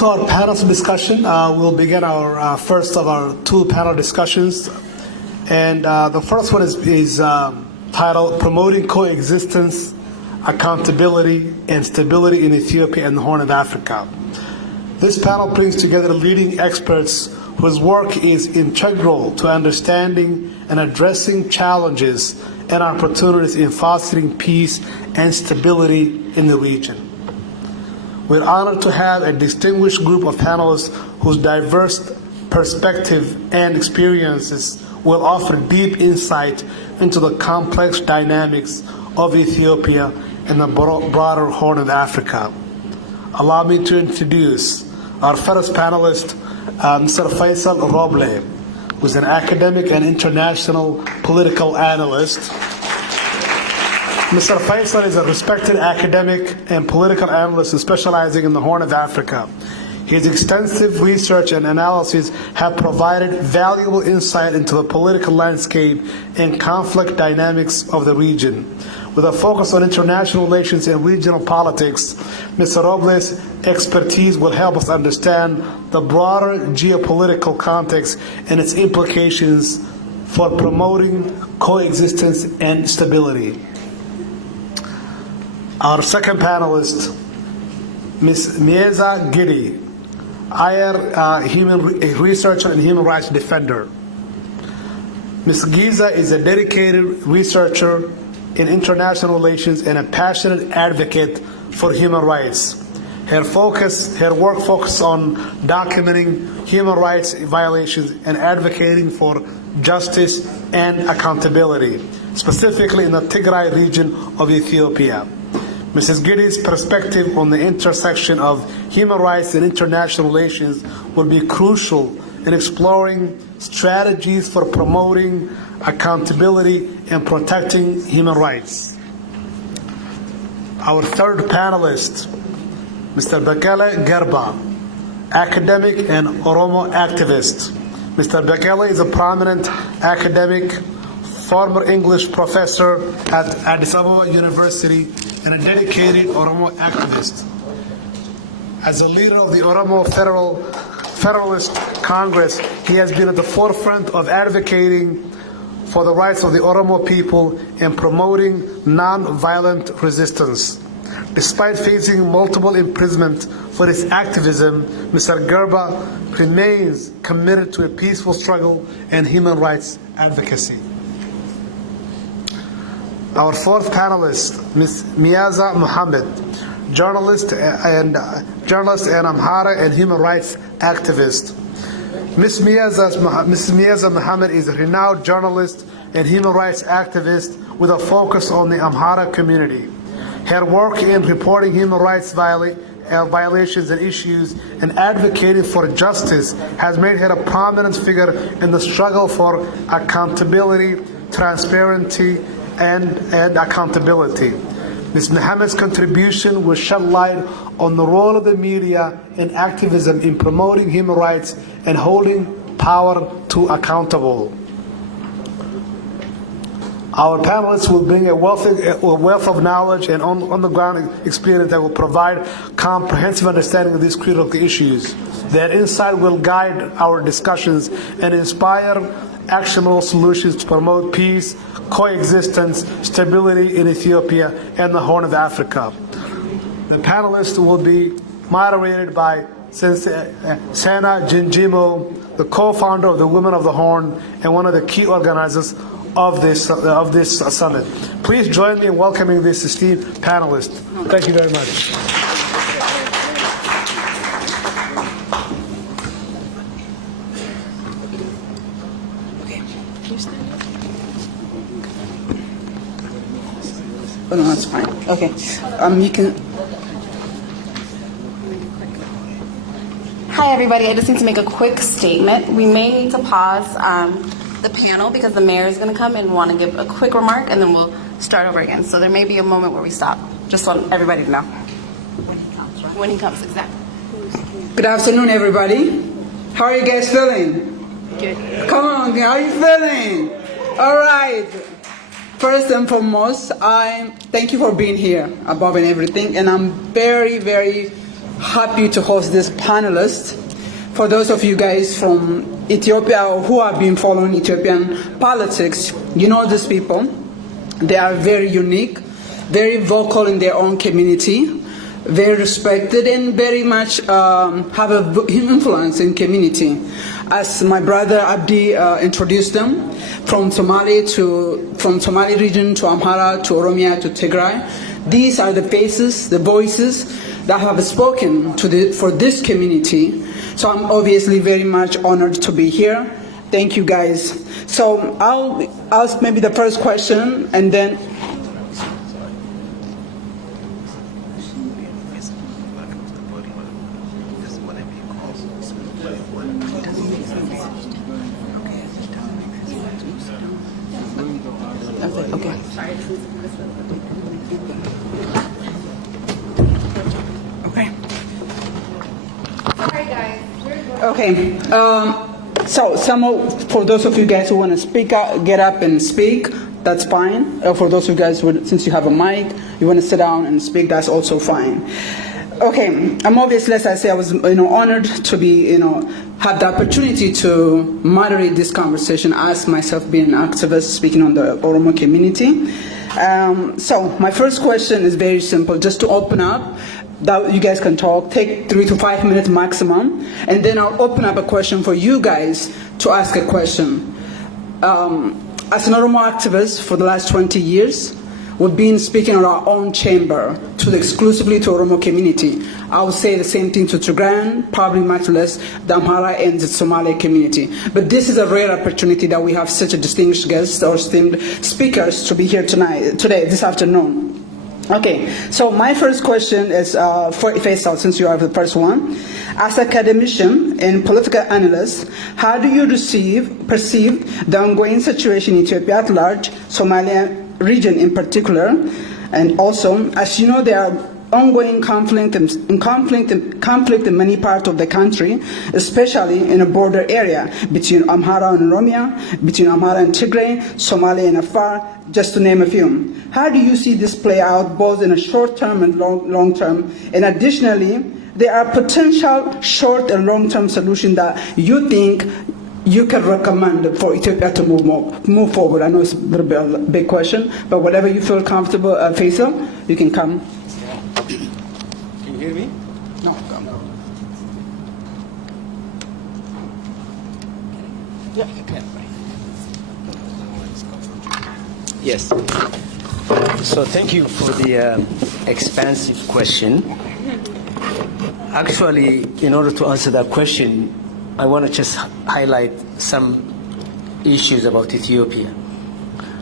to our panel discussion. We'll begin our first of our two panel discussions. And the first one is titled Promoting Coexistence, Accountability, and Stability in Ethiopia and the Horn of Africa. This panel brings together leading experts whose work is integral to understanding and addressing challenges and opportunities in fostering peace and stability in the region. We're honored to have a distinguished group of panelists whose diverse perspective and experiences will offer deep insight into the complex dynamics of Ethiopia and the broader Horn of Africa. Allow me to introduce our first panelist, Mr. Faisal Roble, who is an academic and international political analyst. Mr. Faisal is a respected academic and political analyst specializing in the Horn of Africa. His extensive research and analyses have provided valuable insight into the political landscape and conflict dynamics of the region. With a focus on international relations and regional politics, Mr. Roble's expertise will help us understand the broader geopolitical context and its implications for promoting coexistence and stability. Our second panelist, Ms. Mieza Gidi, a researcher and human rights defender. Ms. Giza is a dedicated researcher in international relations and a passionate advocate for human rights. Her work focuses on documenting human rights violations and advocating for justice and accountability, specifically in the Tigray region of Ethiopia. Mrs. Gidi's perspective on the intersection of human rights and international relations will be crucial in exploring strategies for promoting accountability and protecting human rights. Our third panelist, Mr. Bekele Gerba, academic and Oromo activist. Mr. Bekele is a prominent academic, former English professor at Addis Ababa University, and a dedicated Oromo activist. As a leader of the Oromo Federalist Congress, he has been at the forefront of advocating for the rights of the Oromo people and promoting non-violent resistance. Despite facing multiple imprisonment for his activism, Mr. Gerba remains committed to a peaceful struggle and human rights advocacy. Our fourth panelist, Ms. Mieza Mohammed, journalist and Amhara and human rights activist. Ms. Mieza Mohammed is a renowned journalist and human rights activist with a focus on the Amhara community. Her work in reporting human rights violations and issues and advocating for justice has made her a prominent figure in the struggle for accountability, transparency, and accountability. Ms. Mohammed's contribution will shed light on the role of the media and activism in promoting human rights and holding power to accountable. Our panelists will bring a wealth of knowledge and on-the-ground experience that will provide comprehensive understanding of these critical issues. Their insight will guide our discussions and inspire actionable solutions to promote peace, coexistence, stability in Ethiopia and the Horn of Africa. The panelists will be moderated by Sana Jinjimo, the co-founder of the Women of the Horn and one of the key organizers of this summit. Please join me in welcoming this esteemed panelist. Thank you very much. Oh, no, that's fine. Okay. You can. Hi, everybody. I just need to make a quick statement. We may need to pause the panel because the mayor is going to come and want to give a quick remark, and then we'll start over again. So there may be a moment where we stop. Just want everybody to know. When he comes, right? When he comes, exactly. Good afternoon, everybody. How are you guys feeling? Good. Come on, how are you feeling? All right. First and foremost, thank you for being here above and everything, and I'm very, very happy to host this panelist. For those of you guys from Ethiopia or who have been following Ethiopian politics, you know these people. They are very unique, very vocal in their own community, very respected, and very much have an influence in community. As my brother Abdi introduced them, from Somali region to Amhara to Oromia to Tigray, these are the faces, the voices that have spoken for this community. So I'm obviously very much honored to be here. Thank you guys. So I'll ask maybe the first question and then okay. Okay. So for those of you guys who want to speak out, get up and speak, that's fine. For those of you guys who, since you have a mic, you want to sit down and speak, that's also fine. Okay. I'm obviously, as I say, I was honored to be have the opportunity to moderate this conversation as myself being an activist speaking on the Oromo community. So my first question is very simple, just to open up. That you guys can talk, take 3 to 5 minutes maximum, and then I'll open up a question for you guys to ask a question. As an Oromo activist for the last 20 years, we've been speaking in our own chamber exclusively to Oromo community. I would say the same thing to Tigrayan, probably much less the Amhara and the Somali community. But this is a rare opportunity that we have such a distinguished guest or esteemed speakers to be here this afternoon. Okay, so my first question is for Faisal, since you are the first one. As an academician and political analyst, how do you perceive the ongoing situation in Ethiopia at large, Somalia region in particular, and also, as you know, there are ongoing conflict in many parts of the country, especially in a border area between Amhara and Oromia, between Amhara and Tigray, Somalia and Afar, just to name a few. How do you see this play out both in a short term and long term? And additionally, there are potential short and long term solutions that you think you can recommend for Ethiopia to move forward. I know it's a little bit of a big question, but whatever you feel comfortable, Faisal, you can come. Can you hear me? No. Yeah. Yes. So thank you for the expansive question. Actually, in order to answer that question, I want to just highlight some issues about Ethiopia.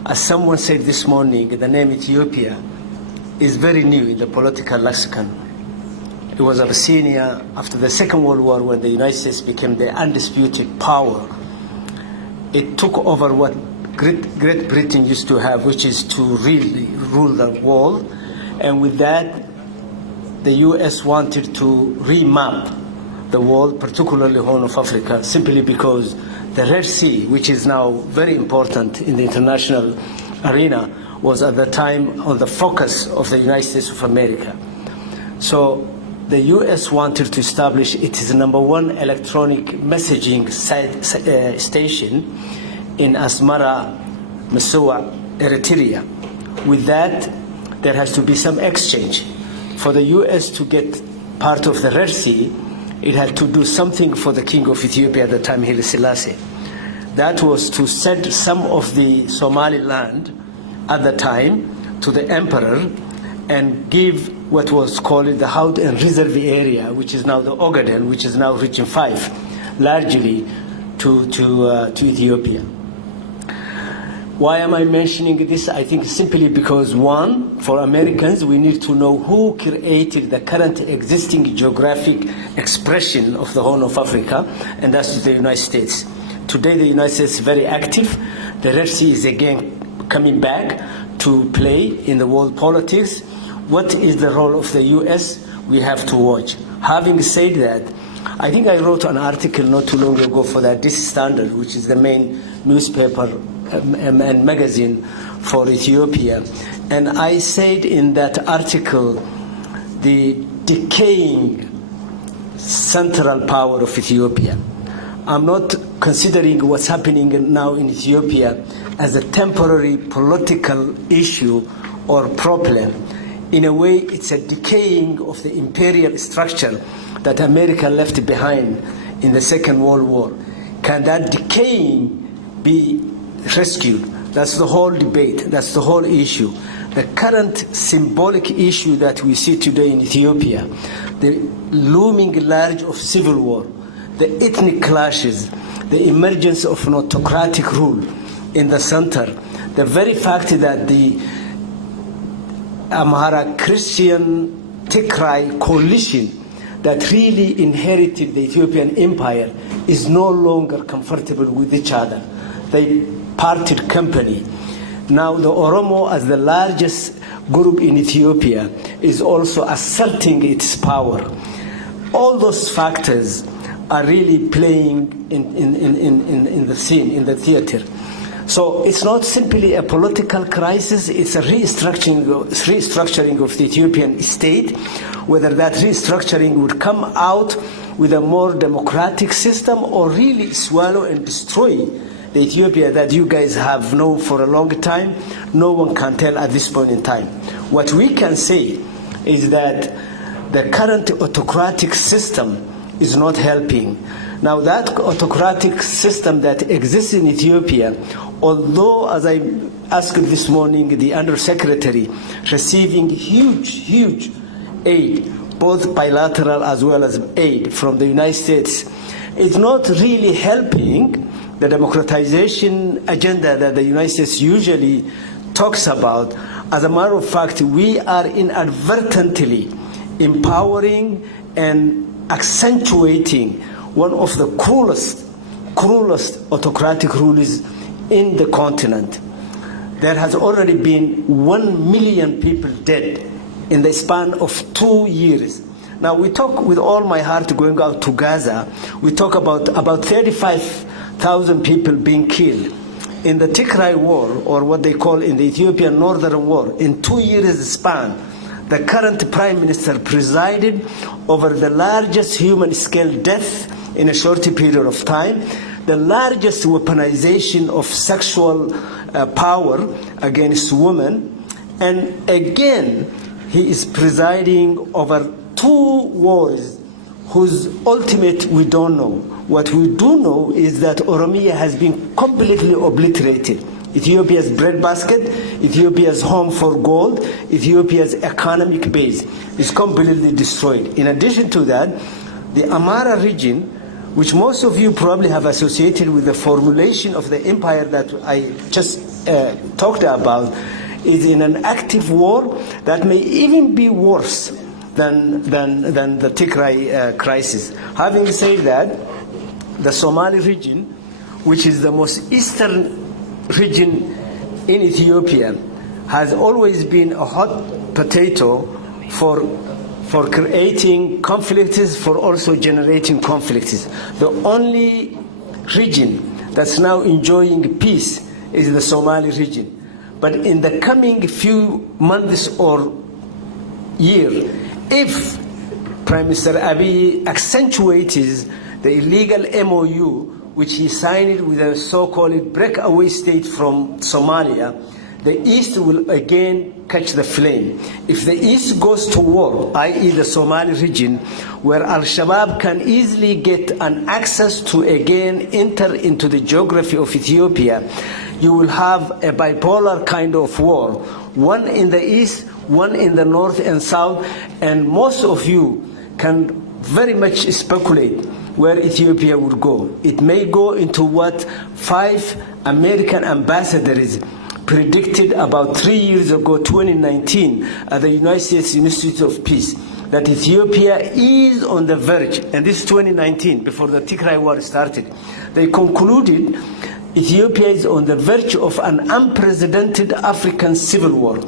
As someone said this morning, the name Ethiopia is very new in the political lexicon. It was Abyssinia after the Second World War when the United States became the undisputed power. It took over what Great Britain used to have, which is to really rule the world. And with that, the U.S. wanted to remap the world, particularly Horn of Africa, simply because the Red Sea, which is now very important in the international arena, was at the time on the focus of the United States of America. So the U.S. wanted to establish its #1 electronic messaging station in Asmara, Massawa, Eritrea. With that, there has to be some exchange. For the U.S. to get part of the Red Sea, it had to do something for the king of Ethiopia at the time, Haile Selassie. That was to send some of the Somaliland at the time to the emperor and give what was called the Haut and Reserve area, which is now the Ogaden, which is now Region 5, largely to Ethiopia. Why am I mentioning this? I think simply because, one, for Americans, we need to know who created the current existing geographic expression of the Horn of Africa, and that's the United States. Today, the United States is very active. The Red Sea is again coming back to play in the world politics. What is the role of the U.S.? We have to watch. Having said that, I think I wrote an article not too long ago for the This Standard, which is the main newspaper and magazine for Ethiopia. And I said in that article, the decaying central power of Ethiopia. I'm not considering what's happening now in Ethiopia as a temporary political issue or problem. In a way, it's a decaying of the imperial structure that America left behind in the Second World War. Can that decaying be rescued? That's the whole debate. That's the whole issue. The current symbolic issue that we see today in Ethiopia, the looming large of civil war, the ethnic clashes, the emergence of an autocratic rule in the center, the very fact that the Amhara Christian Tigray coalition that really inherited the Ethiopian empire is no longer comfortable with each other. They parted company. Now the Oromo, as the largest group in Ethiopia, is also asserting its power. All those factors are really playing in the scene, in the theater. So it's not simply a political crisis, it's a restructuring of the Ethiopian state. Whether that restructuring would come out with a more democratic system or really swallow and destroy the Ethiopia that you guys have known for a long time, no one can tell at this point in time. What we can say is that the current autocratic system is not helping. Now that autocratic system that exists in Ethiopia, although, as I asked this morning, the Undersecretary receiving huge aid, both bilateral as well as aid from the United States, is not really helping the democratization agenda that the United States usually talks about. As a matter of fact, we are inadvertently empowering and accentuating one of the cruelest autocratic rulers in the continent. There has already been 1 million people dead in the span of 2 years. Now we talk with all my heart going out to Gaza, we talk about 35,000 people being killed. In the Tigray war, or what they call in the Ethiopian Northern War, in 2 years span, the current Prime Minister presided over the largest human-scale death in a short period of time, the largest weaponization of sexual power against women, and again, he is presiding over 2 wars whose ultimate we don't know. What we do know is that Oromia has been completely obliterated. Ethiopia's breadbasket, Ethiopia's home for gold, Ethiopia's economic base is completely destroyed. In addition to that, the Amhara region, which most of you probably have associated with the formulation of the empire that I just talked about, is in an active war that may even be worse than the Tigray crisis. Having said that, the Somali region, which is the most eastern region in Ethiopia, has always been a hot potato for creating conflicts, for also generating conflicts. The only region that's now enjoying peace is the Somali region. But in the coming few months or year, if Prime Minister Abiy accentuates the illegal MOU which he signed with a so-called breakaway state from Somalia, the East will again catch the flame. If the East goes to war, i.e. the Somali region, where Al-Shabaab can easily get an access to again enter into the geography of Ethiopia, you will have a bipolar kind of war, one in the East, one in the North and South, and most of you can very much speculate where Ethiopia would go. It may go into what 5 American ambassadors predicted about 3 years ago, 2019, at the United States Institute of Peace, that Ethiopia is on the verge, and this is 2019, before the Tigray war started. They concluded Ethiopia is on the verge of an unprecedented African civil war.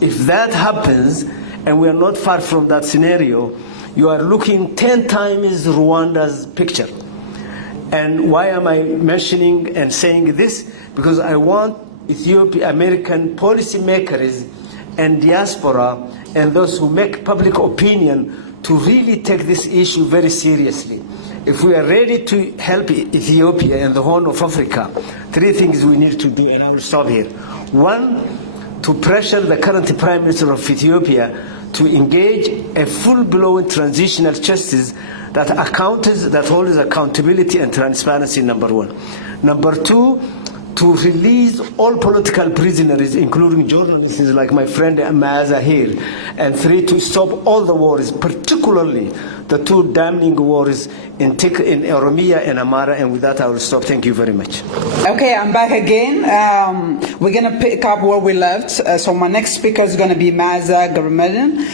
If that happens, and we are not far from that scenario, you are looking 10 times Rwanda's picture. And why am I mentioning and saying this? Because I want Ethiopia, American policymakers and diaspora and those who make public opinion to really take this issue very seriously. If we are ready to help Ethiopia and the Horn of Africa, three things we need to do, and I will stop here. One, to pressure the current Prime Minister of Ethiopia to engage a full-blown transitional justice that holds accountability and transparency, number one. Number two, to release all political prisoners, including journalists like my friend Maaza here. And three, to stop all the wars, particularly the two damning wars in Oromia and Amara. And with that, I will stop. Thank you very much. Okay, I'm back again. We're going to pick up where we left. So my next speaker is going to be Maaza Garmedin.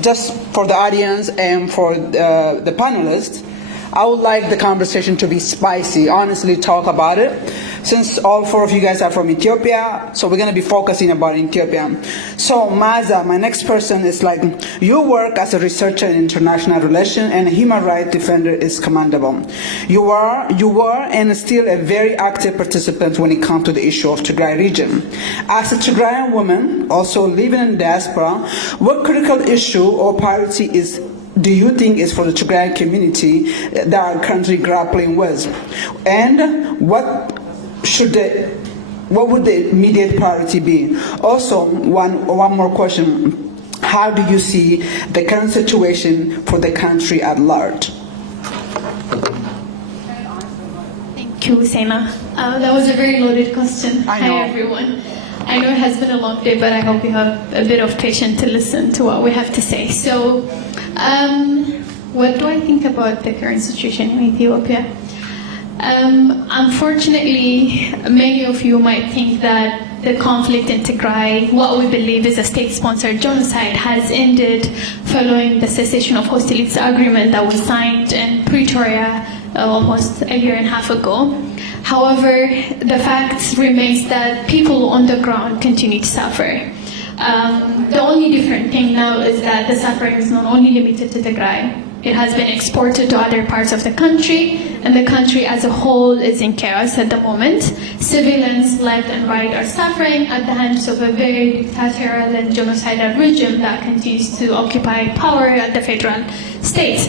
Just for the audience and for the panelists, I would like the conversation to be spicy, honestly talk about it. Since all four of you guys are from Ethiopia, so we're going to be focusing about Ethiopia. So Maaza, my next person is like, you work as a researcher in international relations and a human rights defender is commendable. You were and still a very active participant when it comes to the issue of Tigray region. As a Tigrayan woman, also living in diaspora, what critical issue or priority do you think is for the Tigrayan community that are currently grappling with? And what would the immediate priority be? Also, one more question. How do you see the current situation for the country at large? Thank you, Sena. That was a very loaded question. I know. Hi, everyone. I know it has been a long day, but I hope you have a bit of patience to listen to what we have to say. So, what do I think about the current situation in Ethiopia? Unfortunately, many of you might think that the conflict in Tigray, what we believe is a state-sponsored genocide, has ended following the cessation of hostilities agreement that was signed in Pretoria almost a year and a half ago. However, the fact remains that people on the ground continue to suffer. The only different thing now is that the suffering is not only limited to Tigray. It has been exported to other parts of the country, and the country as a whole is in chaos at the moment. Civilians left and right are suffering at the hands of a very dictatorial and genocidal regime that continues to occupy power at the federal state.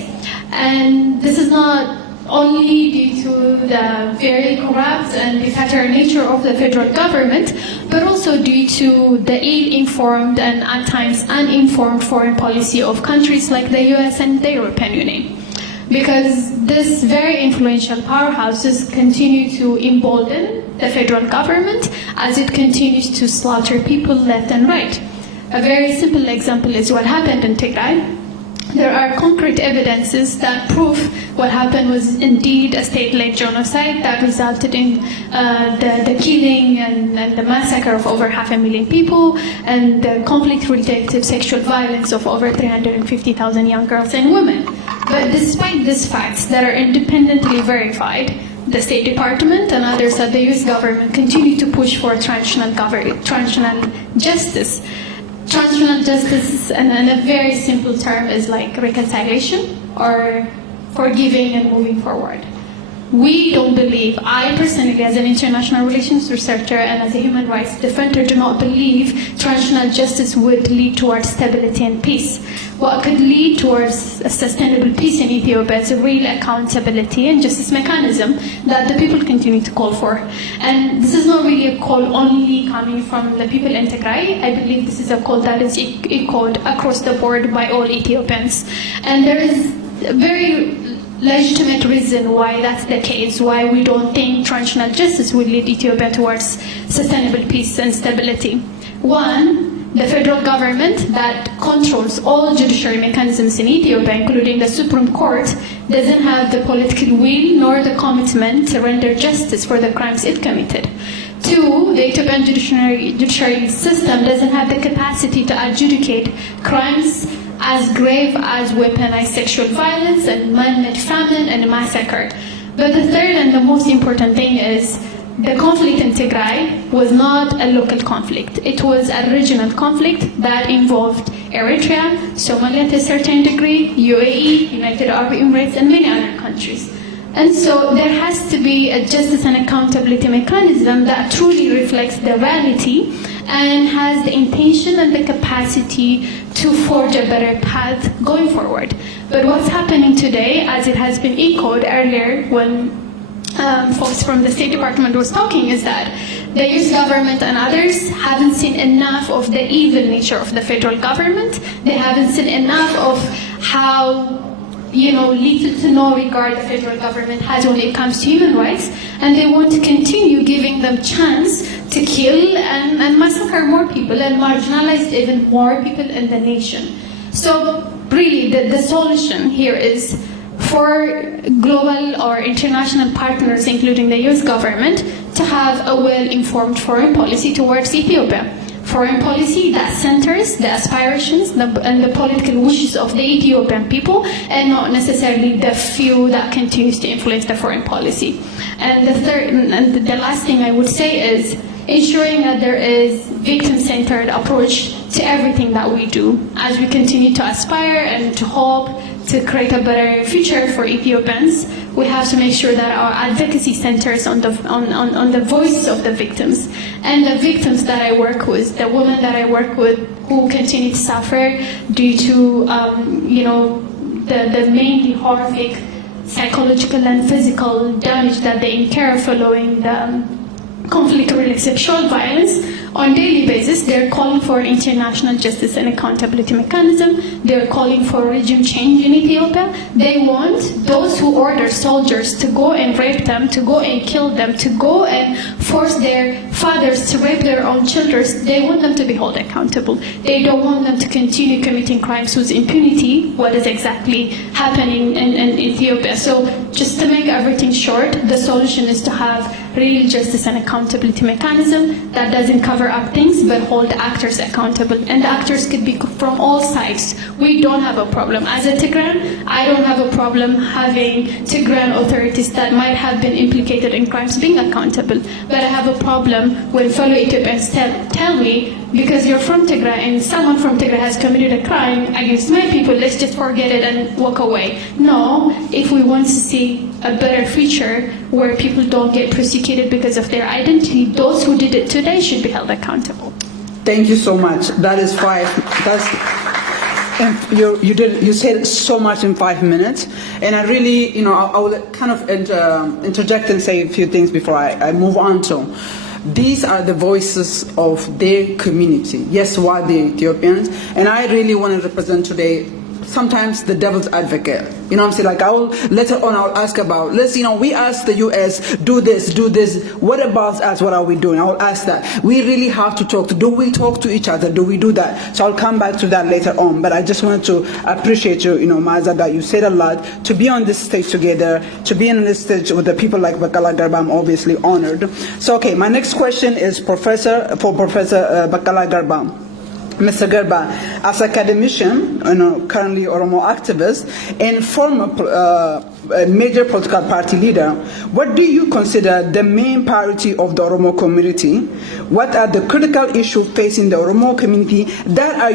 And this is not only due to the very corrupt and dictatorial nature of the federal government, but also due to the ill-informed and at times uninformed foreign policy of countries like the US and the European Union. Because this very influential powerhouses continue to embolden the federal government as it continues to slaughter people left and right. A very simple example is what happened in Tigray. There are concrete evidences that prove what happened was indeed a state-led genocide that resulted in the killing and the massacre of over 500,000 people and the conflict-related sexual violence of over 350,000 young girls and women. But despite these facts that are independently verified, the State Department and others at the US government continue to push for transitional justice. Transitional justice, in a very simple term, is like reconciliation or forgiving and moving forward. We don't believe, I personally as an international relations researcher and as a human rights defender do not believe transitional justice would lead towards stability and peace. What could lead towards a sustainable peace in Ethiopia is a real accountability and justice mechanism that the people continue to call for. And this is not really a call only coming from the people in Tigray. I believe this is a call that is echoed across the board by all Ethiopians. And there is a very legitimate reason why that's the case, why we don't think transitional justice will lead Ethiopia towards sustainable peace and stability. One, the federal government that controls all judiciary mechanisms in Ethiopia, including the Supreme Court, doesn't have the political will nor the commitment to render justice for the crimes it committed. Two, the Ethiopian judiciary system doesn't have the capacity to adjudicate crimes as grave as weaponized sexual violence and man-made famine and massacre. But the third and the most important thing is the conflict in Tigray was not a local conflict. It was a regional conflict that involved Eritrea, Somalia to a certain degree, UAE, United Arab Emirates, and many other countries. And so there has to be a justice and accountability mechanism that truly reflects the reality and has the intention and the capacity capacity to forge a better path going forward. But what's happening today, as it has been echoed earlier when folks from the State Department was talking, is that the US government and others haven't seen enough of the evil nature of the federal government. They haven't seen enough of how little to no regard the federal government has when it comes to human rights, and they want to continue giving them chance to kill and massacre more people and marginalize even more people in the nation. So really the solution here is for global or international partners, including the US government, to have a well-informed foreign policy towards Ethiopia. Foreign policy that centers the aspirations and the political wishes of the Ethiopian people, and not necessarily the few that continues to influence the foreign policy. And the last thing I would say is ensuring that there is victim-centered approach to everything that we do as we continue to aspire and to hope to create a better future for Ethiopians. We have to make sure that our advocacy centers on the voices of the victims, and the victims that I work with, the women that I work with who continue to suffer due to the mainly horrific psychological and physical damage that they incur following the conflict-related sexual violence. On a daily basis, they're calling for international justice and accountability mechanism. They're calling for regime change in Ethiopia. They want those who order soldiers to go and rape them, to go and kill them, to go and force their fathers to rape their own children. They want them to be held accountable. They don't want them to continue committing crimes with impunity, what is exactly happening in Ethiopia. So just to make everything short, the solution is to have real justice and accountability mechanism that doesn't cover up things but hold actors accountable, and the actors could be from all sides. We don't have a problem. As a Tigran, I don't have a problem having Tigran authorities that might have been implicated in crimes being accountable, but I have a problem when fellow Ethiopians tell me, because you're from Tigray and someone from Tigray has committed a crime against my people, let's just forget it and walk away. No, if we want to see a better future where people don't get persecuted because of their identity, those who did it today should be held accountable. Thank you so much. That is and you said so much in 5 minutes, and I really, I will kind of interject and say a few things before I move on to. These are the voices of their community. Yes, why the Ethiopians, and I really want to represent today sometimes the devil's advocate. You know what I'm saying? Like later on I'll ask about, we ask the US, do this. What about us? What are we doing? I will ask that. We really have to talk. Do we talk to each other? Do we do that? So I'll come back to that later on. But I just wanted to appreciate you, Maza, that you said a lot. To be on this stage together, to be on this stage with the people like Bakala Garba, I'm obviously honored. So, okay, my next question is Professor Bakala Garba. Mr. Garba, as academician, currently Oromo activist, and former major political party leader, what do you consider the main priority of the Oromo community? What are the critical issues facing the Oromo community that are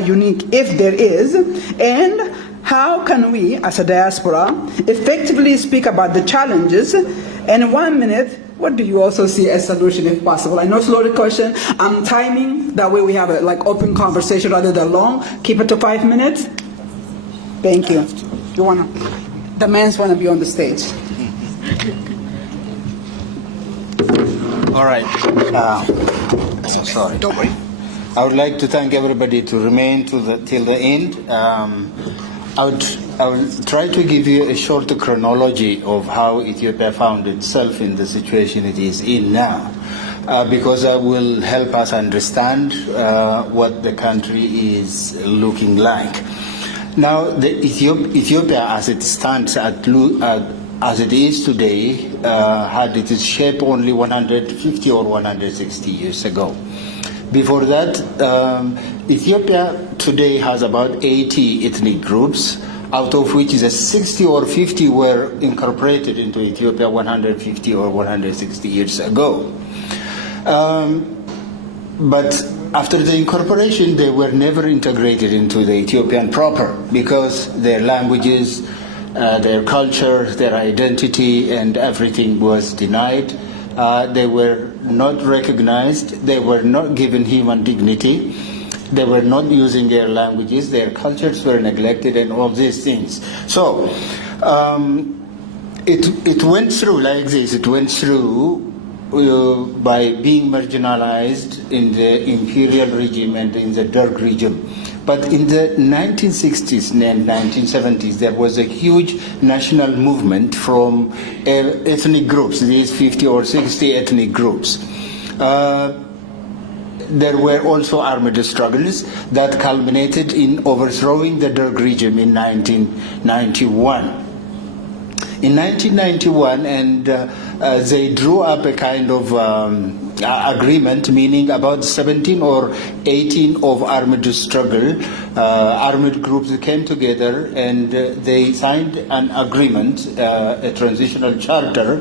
unique, if there is? And how can we, as a diaspora, effectively speak about the challenges? And in 1 minute, what do you also see as solution if possible? I know it's a loaded question. I'm timing, that way we have a open conversation rather than long. Keep it to 5 minutes. Thank you. The men's want to be on the stage. All right. So sorry. Don't worry. I would like to thank everybody to remain till the end. I will try to give you a short chronology of how Ethiopia found itself in the situation it is in now, because that will help us understand what the country is looking like. Now, the Ethiopia, as it stands, as it is today, had its shape only 150 or 160 years ago. Before that, Ethiopia today has about 80 ethnic groups, out of which 60 or 50 were incorporated into Ethiopia 150 or 160 years ago. But after the incorporation, they were never integrated into the Ethiopian proper, because their languages, their culture, their identity, and everything was denied. They were not recognized. They were not given human dignity. They were not using their languages, their cultures were neglected, and all these things. So it went through like this. It went through by being marginalized in the imperial regime and in the Derg regime. But in the 1960s and 1970s, there was a huge national movement from ethnic groups, these 50 or 60 ethnic groups. There were also armed struggles that culminated in overthrowing the Derg regime in 1991. In 1991, and they drew up a kind of agreement, meaning about 17 or 18 of armed groups came together and they signed an agreement, a transitional charter,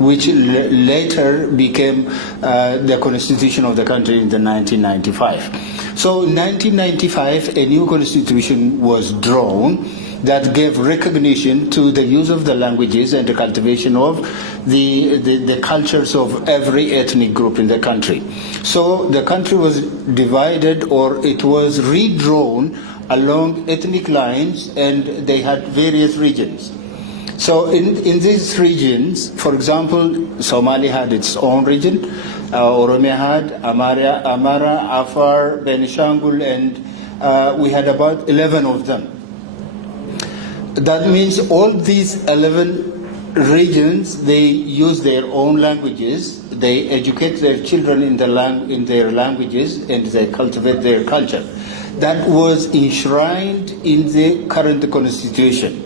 which later became the constitution of the country in the 1995. So in 1995, a new constitution was drawn that gave recognition to the use of the languages and the cultivation of the cultures of every ethnic group in the country. So the country was divided, or it was redrawn along ethnic lines, and they had various regions. So in these regions, for example, Somalia had its own region, Oromia had Amara, Afar, Benishangul, and we had about 11 of them. That means all these 11 regions, they use their own languages, they educate their children in their languages, and they cultivate their culture. That was enshrined in the current constitution.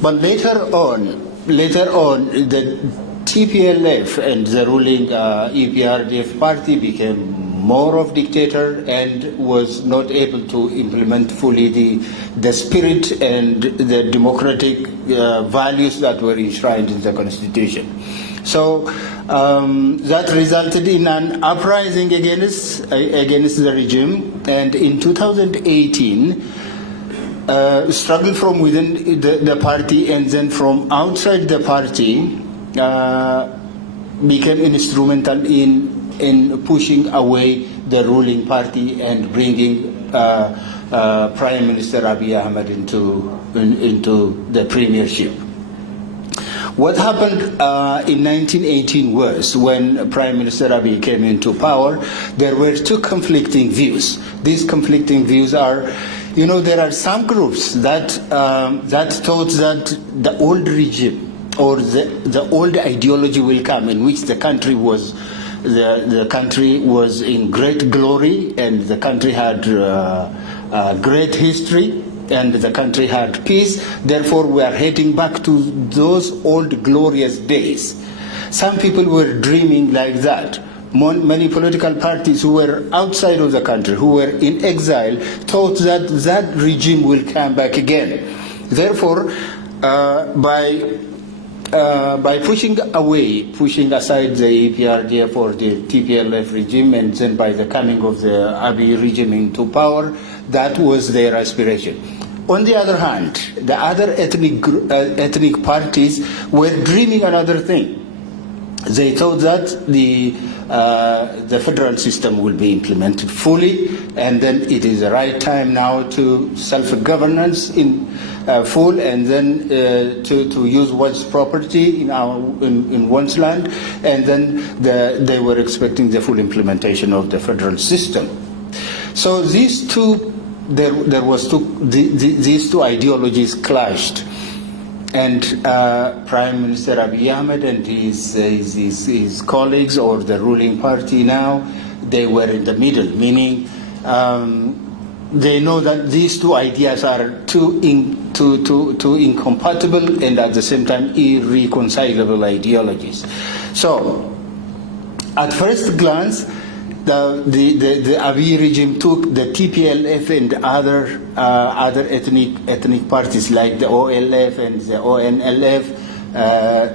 But later on, the TPLF and the ruling EPRDF party became more of dictator and was not able to implement fully the spirit and the democratic values that were enshrined in the constitution. So that resulted in an uprising against the regime, and in 2018, struggle from within the party and then from outside the party became instrumental in pushing away the ruling party and bringing Prime Minister Abiy Ahmed into the premiership. What happened in 1918 was, when Prime Minister Abiy came into power, there were two conflicting views. These conflicting views are, there are some groups that thought that the old regime or the old ideology will come, in which the country was in great glory, and the country had great history, and the country had peace. Therefore, we are heading back to those old glorious days. Some people were dreaming like that. Many political parties who were outside of the country, who were in exile, thought that regime will come back again. Therefore, by pushing aside the EPRDF or the TPLF regime, and then by the coming of the Abiy regime into power, that was their aspiration. On the other hand, the other ethnic parties were dreaming another thing. They thought that the federal system will be implemented fully, and then it is the right time now to self-governance in full, and then to use one's property in one's land, and then they were expecting the full implementation of the federal system. So these two ideologies clashed, and Prime Minister Abiy Ahmed and his colleagues, or the ruling party now, they were in the middle, meaning they know that these two ideas are too incompatible and at the same time irreconcilable ideologies. So, at first glance, the Abiy regime took the TPLF and other ethnic parties like the OLF and the ONLF,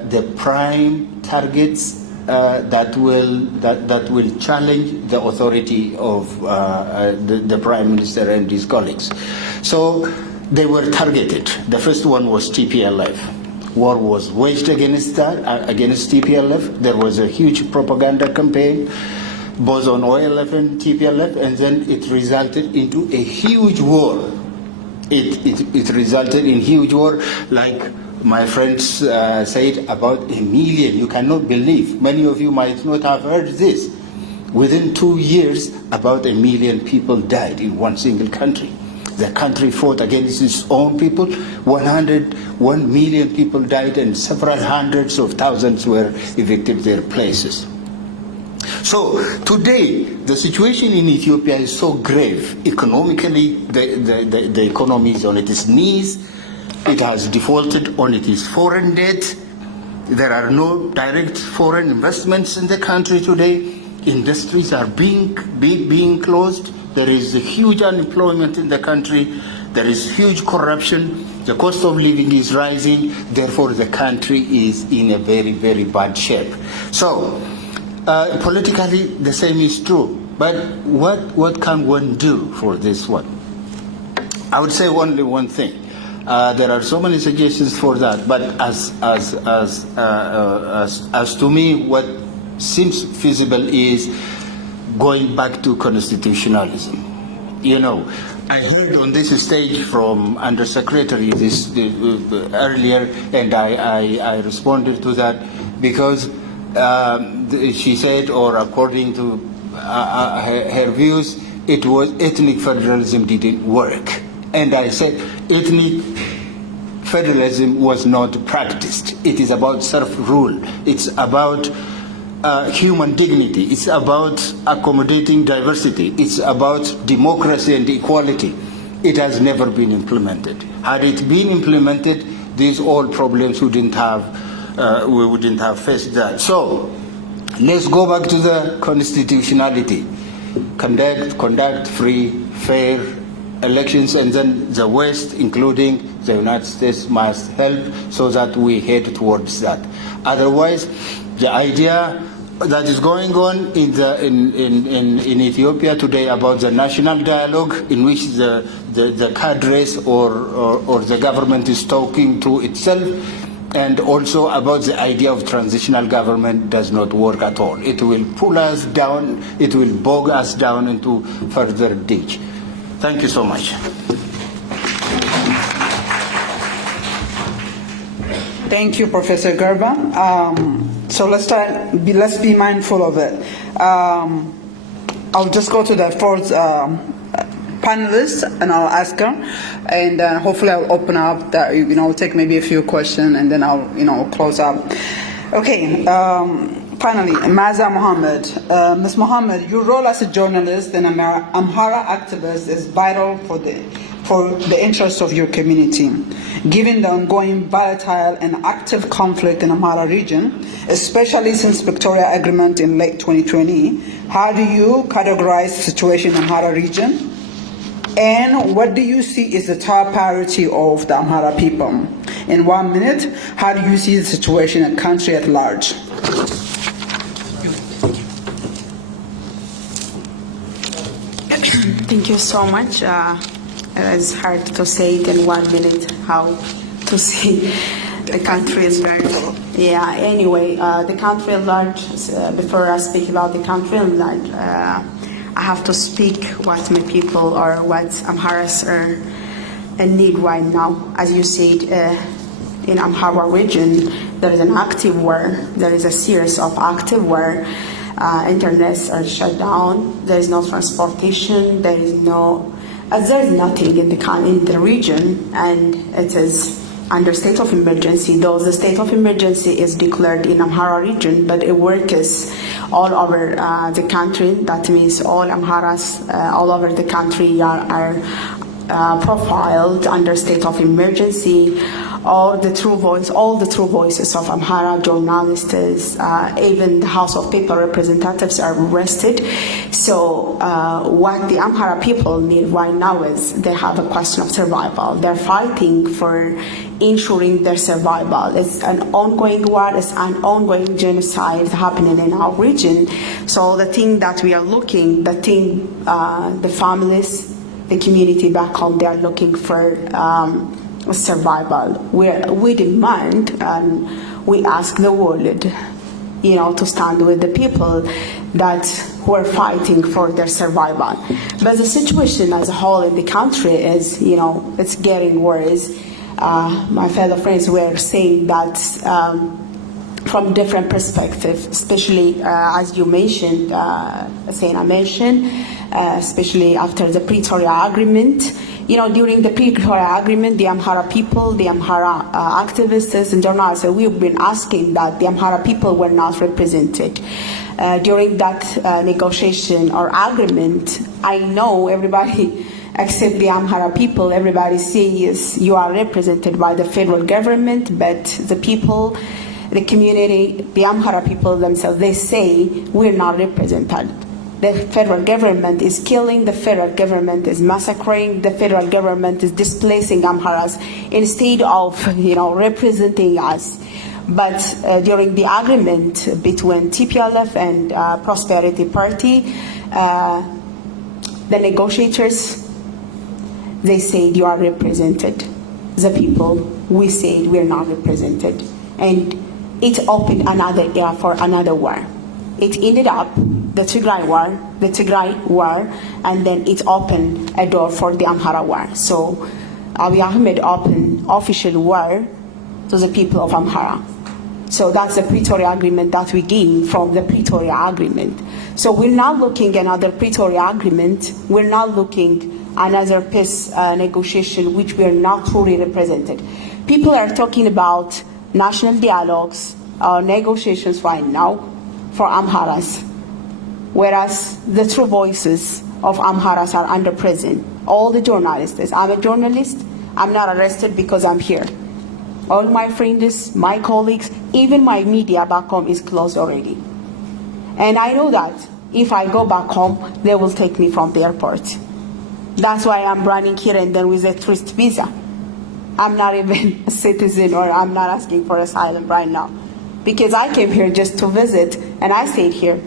the prime targets that will challenge the authority of the Prime Minister and his colleagues. So they were targeted. The first one was TPLF. War was waged against TPLF. There was a huge propaganda campaign. both on OLF and TPLF, and then it resulted into a huge war. It resulted in huge war, like my friends said, about 1 million. You cannot believe. Many of you might not have heard this. Within 2 years, about 1 million people died in one single country. The country fought against its own people. 1 million people died, and several hundreds of thousands were evicted their places. So today, the situation in Ethiopia is so grave. Economically, the economy is on its knees. It has defaulted on its foreign debt. There are no direct foreign investments in the country today. Industries are being closed. There is a huge unemployment in the country. There is huge corruption. The cost of living is rising. Therefore, the country is in a very, very bad shape. So, politically, the same is true. But what can one do for this one? I would say only one thing. There are so many suggestions for that. But as to me, what seems feasible is going back to constitutionalism. You know, I heard on this stage from Undersecretary earlier, and I responded to that because she said, or according to her views, it was ethnic federalism didn't work. And I said ethnic federalism was not practiced. It is about self-rule. It's about human dignity. It's about accommodating diversity. It's about democracy and equality. It has never been implemented. Had it been implemented, these all problems we wouldn't have faced that. So let's go back to the constitutionality. Conduct free, fair elections, and then the West, including the United States, must help so that we head towards that. Otherwise, the idea that is going on in Ethiopia today about the national dialogue, in which the cadres or the government is talking to itself, and also about the idea of transitional government, does not work at all. It will pull us down. It will bog us down into further ditch. Thank you so much. Thank you, Professor Gerba. So let's be mindful of it. I'll just go to the fourth panelist and I'll ask her, and hopefully I'll open up that, take maybe a few questions, and then I'll close up. Okay. Finally, Maza Mohammed. Ms. Mohammed, your role as a journalist and Amhara activist is vital for the interests of your community. Given the ongoing volatile and active conflict in Amhara region, especially since Victoria Agreement in late 2020, how do you categorize the situation in Amhara region? And what do you see is the top priority of the Amhara people? In 1 minute, how do you see the situation in the country at large? Thank you so much. It's hard to say it in 1 minute how to see the country is very. Yeah, anyway, the country at large, before I speak about the country at large, I have to speak what my people or what Amharas are in need right now. As you said, in Amhara region, there is an active war. There is a series of active war. Internets are shut down. There is no transportation. There is nothing in the region, and it is under state of emergency. Though the state of emergency is declared in Amhara region, but it works all over the country. That means all Amharas all over the country are profiled under state of emergency. All the true voices of Amhara journalists, even the House of People representatives are arrested. So what the Amhara people need right now is they have a question of survival. They're fighting for ensuring their survival. It's an ongoing war, it's an ongoing genocide happening in our region. So the thing that we are looking, the families, the community back home, they are looking for survival. We demand and we ask the world, to stand with the people. that who are fighting for their survival. But the situation as a whole in the country is, it's getting worse. My fellow friends were saying that from different perspectives, especially as you mentioned, Sena mentioned, especially after the Pretoria Agreement. During the Pretoria Agreement, the Amhara people, the Amhara activists and journalists, we've been asking that the Amhara people were not represented. During that negotiation or agreement, I know everybody except the Amhara people, everybody says you are represented by the federal government, but the people, the community, the Amhara people themselves, they say we're not represented. The federal government is killing, the federal government is massacring, the federal government is displacing Amharas instead of, representing us. But during the agreement between TPLF and Prosperity Party, the negotiators, they said you are represented. The people, we said we're not represented. And it opened another era for another war. It ended up the Tigray war, and then it opened a door for the Amhara war. So Abiy Ahmed opened official war to the people of Amhara. So that's the Pretoria Agreement that we gained from the Pretoria Agreement. So we're not looking at another Pretoria Agreement. We're not looking at another peace negotiation which we are not truly represented. People are talking about national dialogues or negotiations right now for Amharas, whereas the true voices of Amharas are under prison. All the journalists, I'm a journalist, I'm not arrested because I'm here. All my friends, my colleagues, even my media back home is closed already. And I know that if I go back home, they will take me from the airport. That's why I'm running here and then with a tourist visa. I'm not even a citizen, or I'm not asking for asylum right now. Because I came here just to visit, and I stayed here.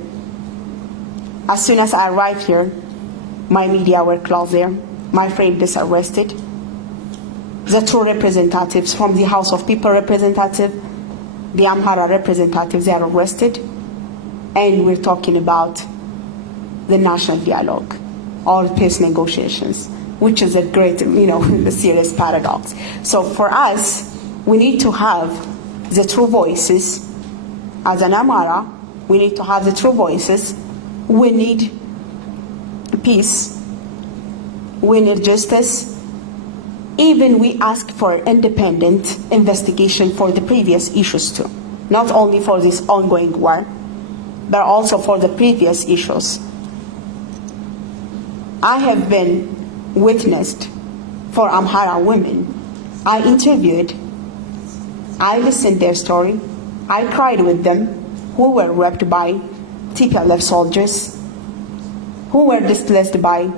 As soon as I arrived here, my media were closed there. My friend is arrested. The two representatives from the House of People representative, the Amhara representatives, they are arrested. And we're talking about the national dialogue or peace negotiations, which is a great, a serious paradox. So for us, we need to have the true voices. As an Amhara, we need to have the true voices. We need peace. We need justice. Even we ask for independent investigation for the previous issues too. Not only for this ongoing war, but also for the previous issues. I have been witnessed for Amhara women. I interviewed, I listened their story, I cried with them, who were raped by TPLF soldiers, who were displaced by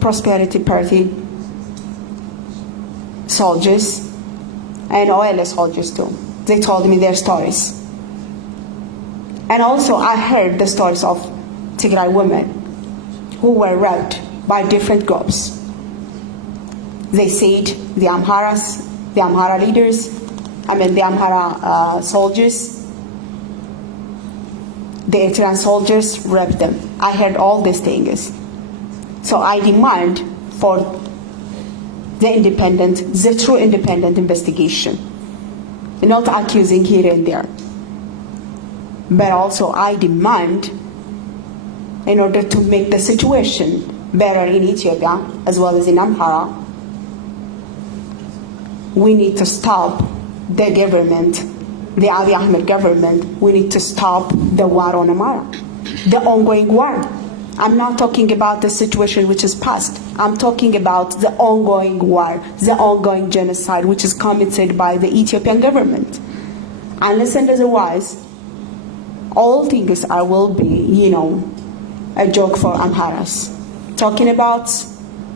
Prosperity Party soldiers, and OLS soldiers too. They told me their stories. And also I heard the stories of Tigray women who were raped by different groups. They said the Amharas, the Amhara leaders, the Amhara soldiers, the Eritrean soldiers raped them. I heard all these things. So I demand for the true independent investigation. Not accusing here and there. But also I demand, in order to make the situation better in Ethiopia as well as in Amhara, we need to stop the government, the Abiy Ahmed government. We need to stop the war on Amhara, the ongoing war. I'm not talking about the situation which is past. I'm talking about the ongoing war, the ongoing genocide which is committed by the Ethiopian government. Unless and otherwise, all things will be, a joke for Amharas. Talking about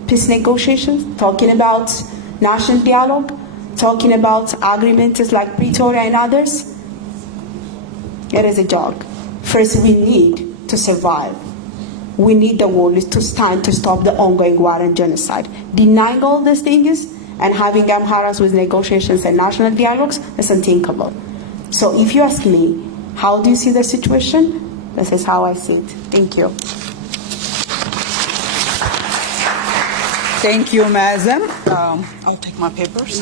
peace negotiations, talking about national dialogue, talking about agreements like Pretoria and others, it is a joke. First, we need to survive. We need the world to stand to stop the ongoing war and genocide. Denying all these things and having Amharas with negotiations and national dialogues is unthinkable. So if you ask me, how do you see the situation? This is how I see it. Thank you. Thank you, Mazem. I'll take my papers.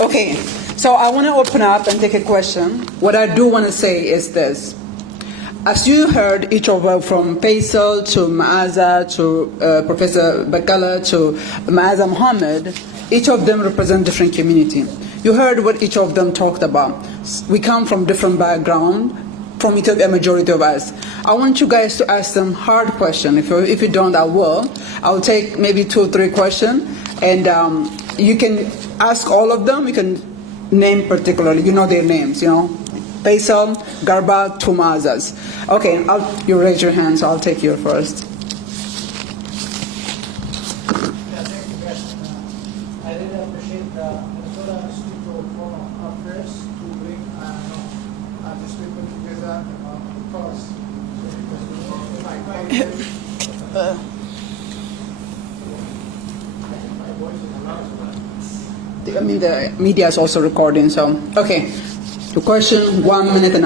Okay, so I want to open up and take a question. What I do want to say is this. As you heard, each of them, from Faisal to Maaza to Professor Bakala to Maaza Mohammed, each of them represent different community. You heard what each of them talked about. We come from different background. From Ethiopia, majority of us. I want you guys to ask them hard questions. If you don't, I will. I'll take maybe 2 or 3 questions, and you can ask all of them. You can name particularly. You know their names. You know, Faisal, Garba, Tumazas. Okay, you raise your hand, so I'll take you first. I really appreciate the speaker from affairs to bring these people together because I mean, the media is also recording, so okay. The question, 1.5 minutes.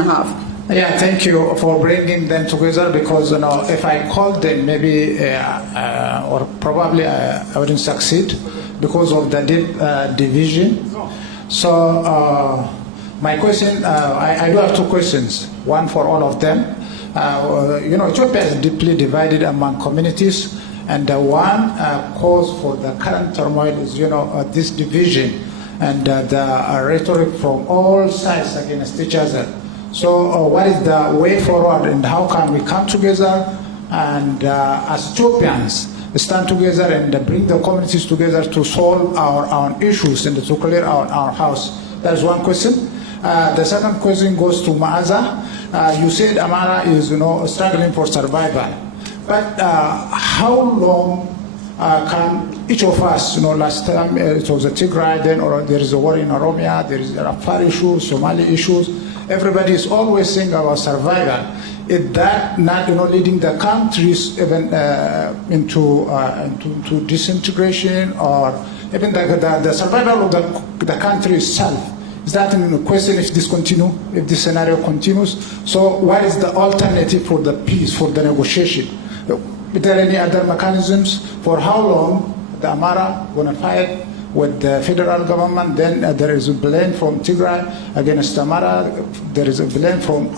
yeah, thank you for bringing them together because if I called them maybe or probably I wouldn't succeed because of the deep division. So my question, I do have 2 questions, one for all of them. Ethiopia is deeply divided among communities, and one cause for the current turmoil is this division and the rhetoric from all sides against each other. So what is the way forward, and how can we come together and as Ethiopians stand together and bring the communities together to solve our issues and to clear our house? That is one question. The second question goes to Maaza. You said Amara is struggling for survival, but how long can each of us, last time it was a Tigray, then or there is a war in Oromia, there is Afar issues, Somali issues. Everybody is always saying about survival. Is that not leading the countries even into disintegration, or even the survival of the country itself? Is that in question if this scenario continues? So what is the alternative for the peace, for the negotiation? Is there any other mechanisms? For how long the Amara going to fight with the federal government? Then there is a blame from Tigray against Amara. There is a blame from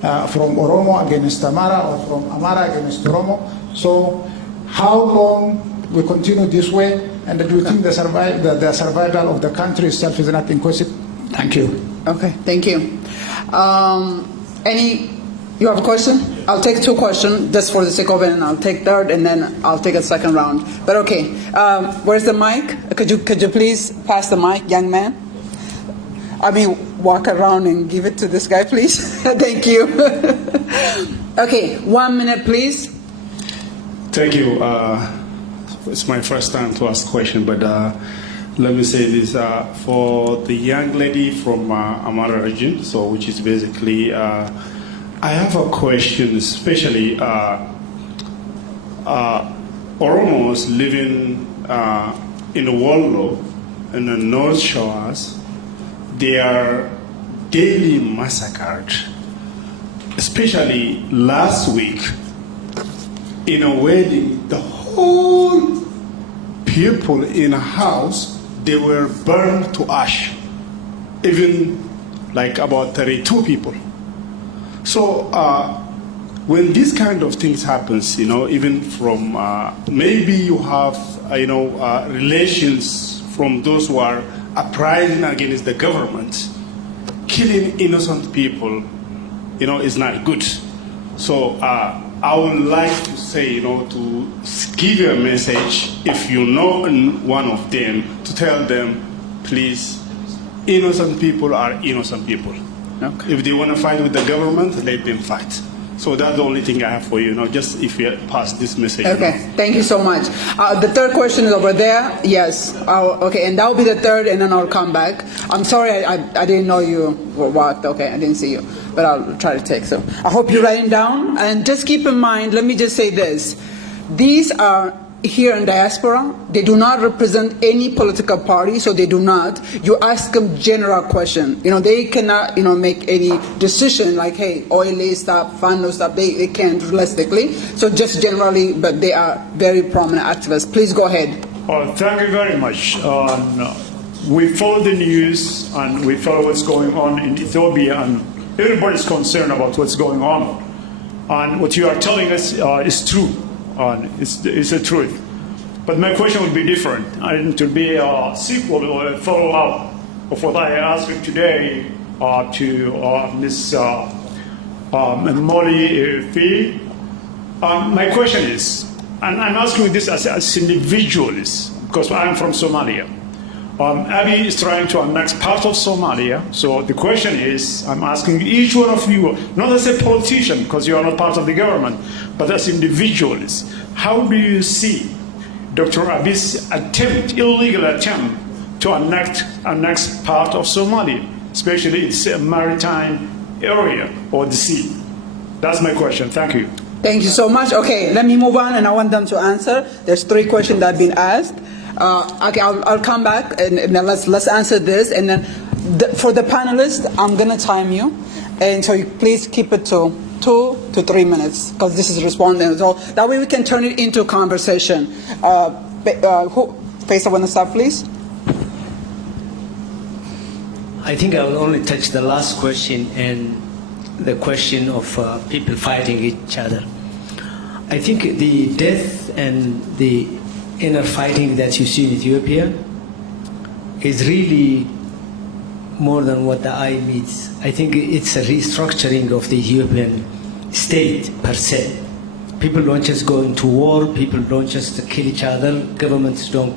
Oromo against Amara, or from Amara against Oromo. So how long we continue this way? And do you think the survival of the country itself is not in question? Thank you. Okay, thank you. You have a question? I'll take 2 questions just for the sake of it, and I'll take third, and then I'll take a second round. But okay, where's the mic? Could you please pass the mic, young man? I mean, walk around and give it to this guy, please. Thank you. Okay, 1 minute, please. Thank you. It's my first time to ask a question, but let me say this. For the young lady from Amara region, which is basically, I have a question, especially Oromos living in Wollo, in the North Shores. They are daily massacred, especially last week in a wedding. The whole people in a house, they were burned to ash, even like about 32 people. So when these kind of things happens, even from maybe you have relations from those who are uprising against the government, killing innocent people, is not good. So I would like to say, to give you a message, if you know one of them, to tell them, please, innocent people are innocent people. Okay. If they want to fight with the government, let them fight. So that's the only thing I have for you, just if you pass this message. Okay, thank you so much. The third question is over there. Yes. Okay, and that will be the third, and then I'll come back. I'm sorry, I didn't know you walked. Okay, I didn't see you, but I'll try to take some. I hope you're writing down, and just keep in mind. Let me just say this: these are here in diaspora, they do not represent any political party, so they do not. You ask them general question. They cannot, make any decision like, hey, oil stop, fund stop. They can't realistically. So just generally, but they are very prominent activists. Please go ahead. Thank you very much. We follow the news and we follow what's going on in Ethiopia, and everybody's concerned about what's going on. And what you are telling us is true. It's the truth. But my question would be different, and it will be a sequel or a follow-up of what I asked today to Ms. Molly Fee. My question is, and I'm asking this as individuals, because I'm from Somalia. Abiy is trying to annex part of Somalia. So the question is, I'm asking each one of you, not as a politician, because you are not part of the government, but as individuals, how do you see Dr. Abiy's illegal attempt to annex part of Somalia, especially its maritime area or the sea? That's my question. Thank you. Thank you so much. Okay, let me move on, and I want them to answer. There's 3 questions that have been asked. Okay, I'll come back and then let's answer this, and then for the panelists, I'm gonna time you, and so you please keep it to 2 to 3 minutes because this is responding. So that way we can turn it into a conversation. Faisal, want to start, please? I think I will only touch the last question and the question of people fighting each other. I think the death and the inner fighting that you see in Ethiopia is really more than what the eye meets. I think it's a restructuring of the Ethiopian state per se. People don't just go into war, people don't just kill each other, governments don't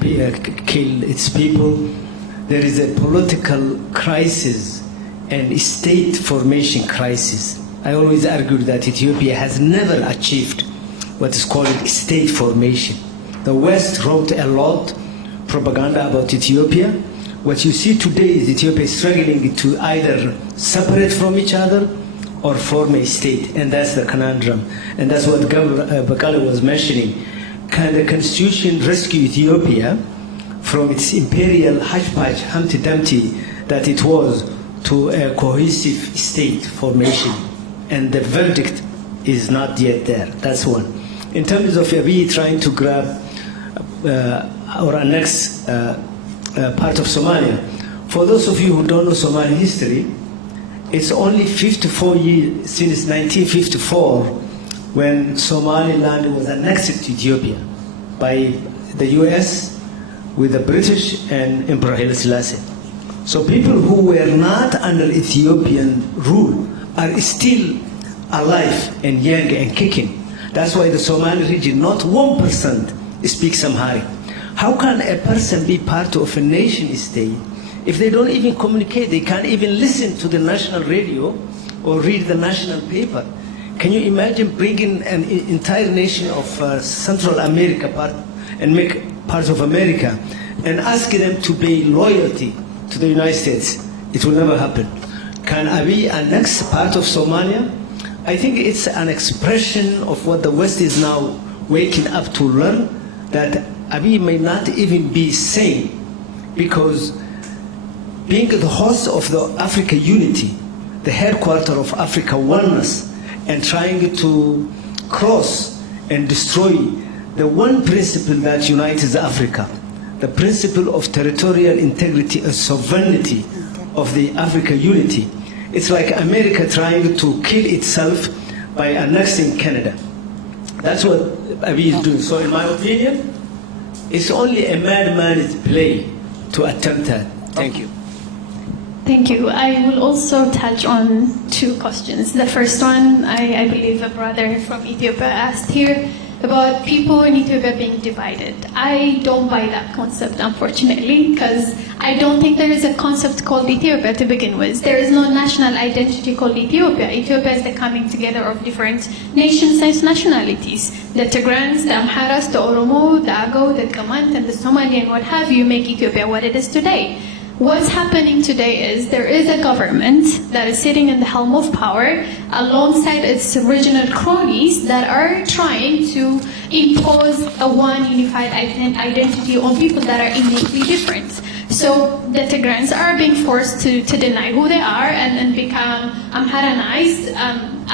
kill its people. There is a political crisis and a state formation crisis. I always argue that Ethiopia has never achieved what is called state formation. The West wrote a lot propaganda about Ethiopia. What you see today is Ethiopia struggling to either separate from each other or form a state, and that's the conundrum. And that's what Governor Bakali was mentioning. Can the constitution rescue Ethiopia from its imperial hodgepodge, Humpty Dumpty that it was to a cohesive state formation? And the verdict is not yet there. That's one. In terms of Abiy trying to grab or annex part of Somalia, for those of you who don't know Somali history, it's only 54 years since 1954 when Somaliland was annexed to Ethiopia by the US with the British and Emperor Haile Selassie. So people who were not under Ethiopian rule are still alive and young and kicking. That's why the Somali region, not 1% speaks Amharic. How can a person be part of a nation state if they don't even communicate? They can't even listen to the national radio or read the national paper. Can you imagine bringing an entire nation of Central America and make part of America and asking them to pay loyalty to the United States? It will never happen. Can Abiy annex part of Somalia? I think it's an expression of what the West is now waking up to learn, that Abiy may not even be sane, because being the host of the Africa unity, the headquarter of Africa oneness, and trying to cross and destroy the one principle that unites Africa, the principle of territorial integrity and sovereignty of the Africa unity. It's like America trying to kill itself by annexing Canada. That's what Abiy is doing. So in my opinion, it's only a madman's play to attempt that. Thank you. Thank you. I will also touch on 2 questions. The first one, I believe a brother from Ethiopia asked here about people in Ethiopia being divided. I don't buy that concept, unfortunately, because I don't think there is a concept called Ethiopia to begin with. There is no national identity called Ethiopia. Ethiopia is the coming together of different nation-sized nationalities. The Tigrans, the Amharas, the Oromo, the Agao, the Kamant, and the Somali, and what have you, make Ethiopia what it is today. what's happening today is there is a government that is sitting in the helm of power alongside its original cronies that are trying to impose a one unified identity on people that are innately different. So the Tigrayans are being forced to deny who they are and become Amharanized,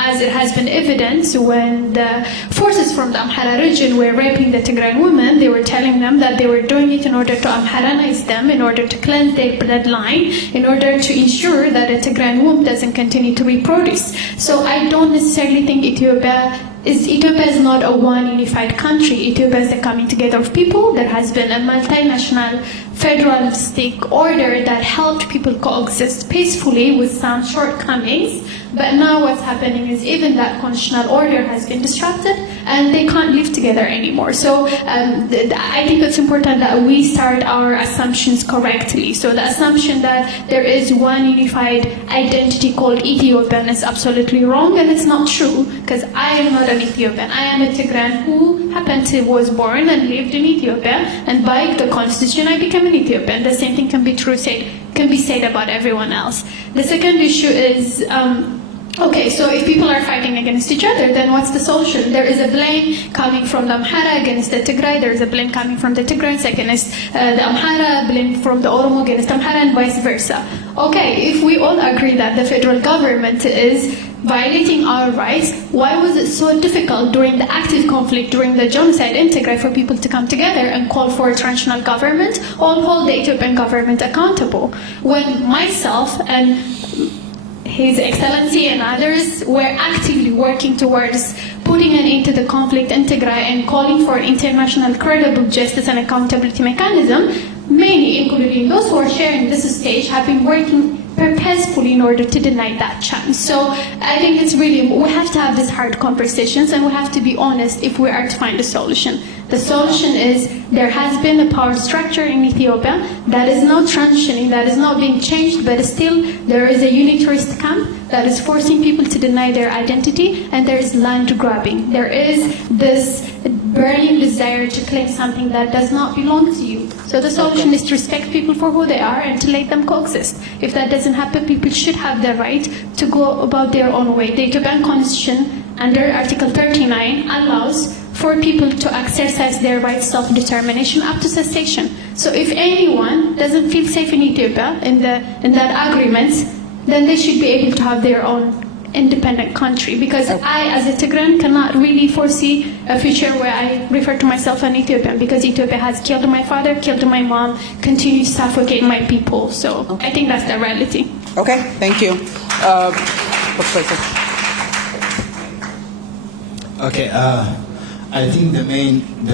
as it has been evident when the forces from the Amhara region were raping the Tigrayan women. They were telling them that they were doing it in order to Amharanize them, in order to cleanse their bloodline, in order to ensure that a Tigrayan womb doesn't continue to reproduce. So I don't necessarily think Ethiopia is not a one unified country. Ethiopia is the coming together of people. There has been a multinational federalistic order that helped people coexist peacefully with some shortcomings. But now what's happening is even that constitutional order has been disrupted and they can't live together anymore. So I think it's important that we start our assumptions correctly. So the assumption that there is one unified identity called Ethiopian is absolutely wrong, and it's not true, because I am not an Ethiopian. I am a Tigrayan who happened to was born and lived in Ethiopia, and by the constitution I became an Ethiopian. The same thing can be said about everyone else. The second issue is okay, so if people are fighting against each other, then what's the solution? There is a blame coming from the Amhara against the Tigray. There is a blame coming from the Tigrays against the Amhara, blame from the Oromo against Amhara, and vice versa. Okay, if we all agree that the federal government is violating our rights, why was it so difficult during the active conflict, during the genocide in Tigray, for people to come together and call for a transitional government or hold the Ethiopian government accountable? When myself and His Excellency and others were actively working towards putting an end to the conflict in Tigray and calling for international credible justice and accountability mechanism, many, including those who are sharing this stage, have been working purposefully in order to deny that chance. So I think it's really, we have to have these hard conversations and we have to be honest if we are to find a solution. The solution is there has been a power structure in Ethiopia that is not transitioning, that is not being changed, but still there is a unitarist camp that is forcing people to deny their identity, and there is land grabbing. There is this burning desire to claim something that does not belong to you. So the solution is to respect people for who they are and to let them coexist. If that doesn't happen, people should have the right to go about their own way. The Ethiopian Constitution, under Article 39, allows for people to exercise their right self-determination up to cessation. So if anyone doesn't feel safe in Ethiopia, in that agreement, then they should be able to have their own independent country. Because I, as a Tigrayan, cannot really foresee a future where I refer to myself an Ethiopian, because Ethiopia has killed my father, killed my mom, continues to suffocate my people. So I think that's the reality. Okay, thank you. Okay, I think the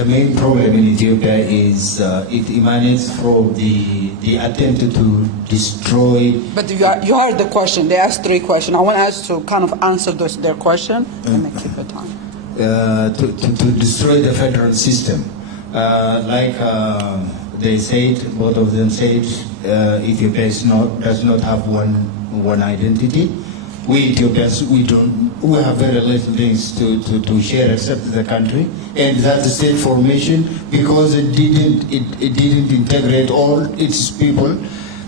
main problem in Ethiopia is it emanates from the attempt to destroy. But you heard the question. They asked 3 questions. I want us to kind of answer their question and make it good time. To destroy the federal system. Like they said, both of them said, Ethiopia does not have one identity. We Ethiopians, we have very little things to share except the country, and that state formation, because it didn't integrate all its people,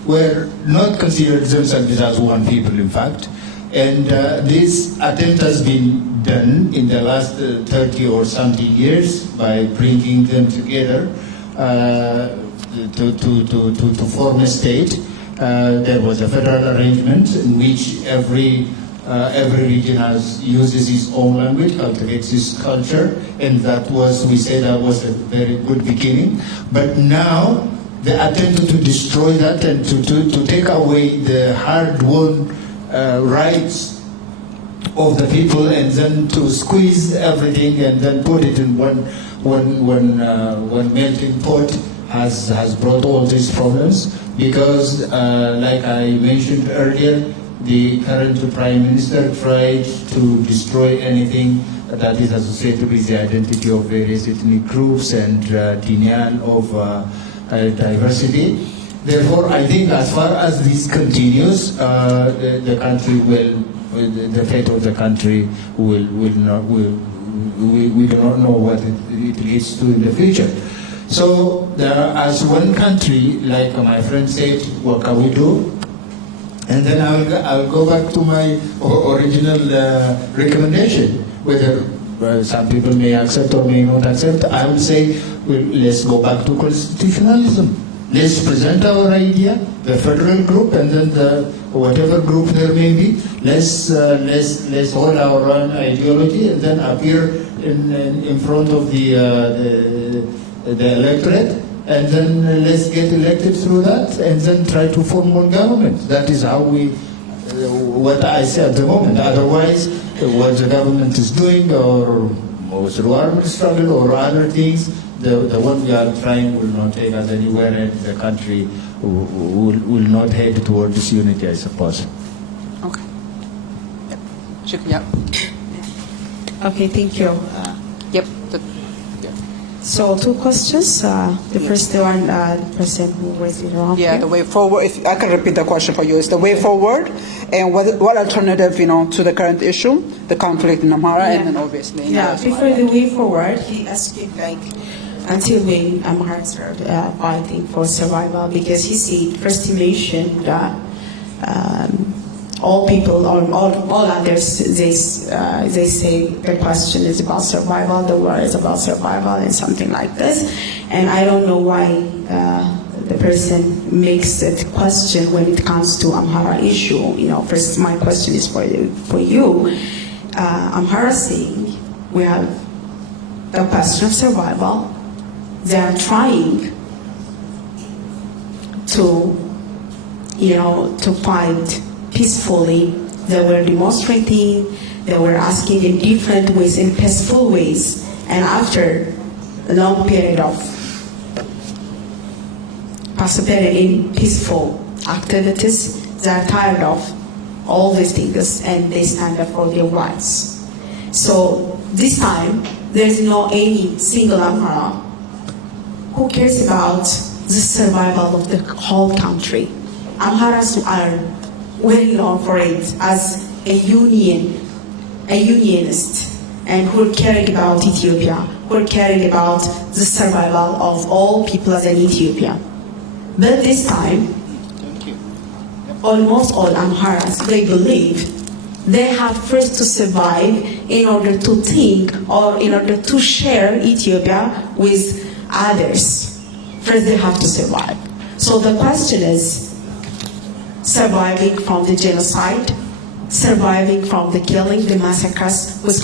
were not considered themselves as one people, in fact. And this attempt has been done in the last 30 or something years by bringing them together to form a state. There was a federal arrangement in which every region uses its own language, cultivates its culture, and we say that was a very good beginning. But now the attempt to destroy that and to take away the hard-won rights of the people, and then to squeeze everything and then put it in one melting pot has brought all these problems. Because, like I mentioned earlier, the current Prime Minister tried to destroy anything that is associated with the identity of various ethnic groups and denial of diversity. Therefore, I think as far as this continues, the country the fate of the country we do not know what it leads to in the future. So as one country, like my friend said, what can we do? And then I'll go back to my original recommendation, whether some people may accept or may not accept. I will say, well, let's go back to constitutionalism. Let's present our idea, the federal group, and then whatever group there may be. Let's hold our own ideology and then appear in front of the electorate, and then let's get elected through that, and then try to form one government. That is how what I say at the moment. Otherwise, what the government is doing, or through armed struggle or other things, the one we are trying will not take us anywhere, and the country will not head toward this unity, I suppose. Okay. Yep. Okay, thank you. Yep. So two questions. The first one, the person who raised it wrong. Yeah, the way forward. If I can repeat the question for you, is the way forward, and what alternative, to the current issue, the conflict in Amhara, and then obviously. Before the way forward, he asked until when Amharians are fighting for survival, because he said first he mentioned all people or all others, they say the question is about survival, the war is about survival, and something like this. And I don't know why the person makes that question when it comes to Amhara issue. First my question is for you. Amhara saying we have the question of survival. They are trying to fight peacefully. They were demonstrating, they were asking in different ways, in peaceful ways, and after a long period of participating in peaceful activities, they are tired of all these things and they stand up for their rights. So this time, there's no any single Amhara who cares about the survival of the whole country. Amharas are well known for it as a unionist, and who are caring about Ethiopia, who are caring about the survival of all peoples in Ethiopia. But this time, almost all Amharas, they believe they have first to survive in order to think or in order to share Ethiopia with others. First they have to survive. So the question is, surviving from the genocide, surviving from the killing, the massacres which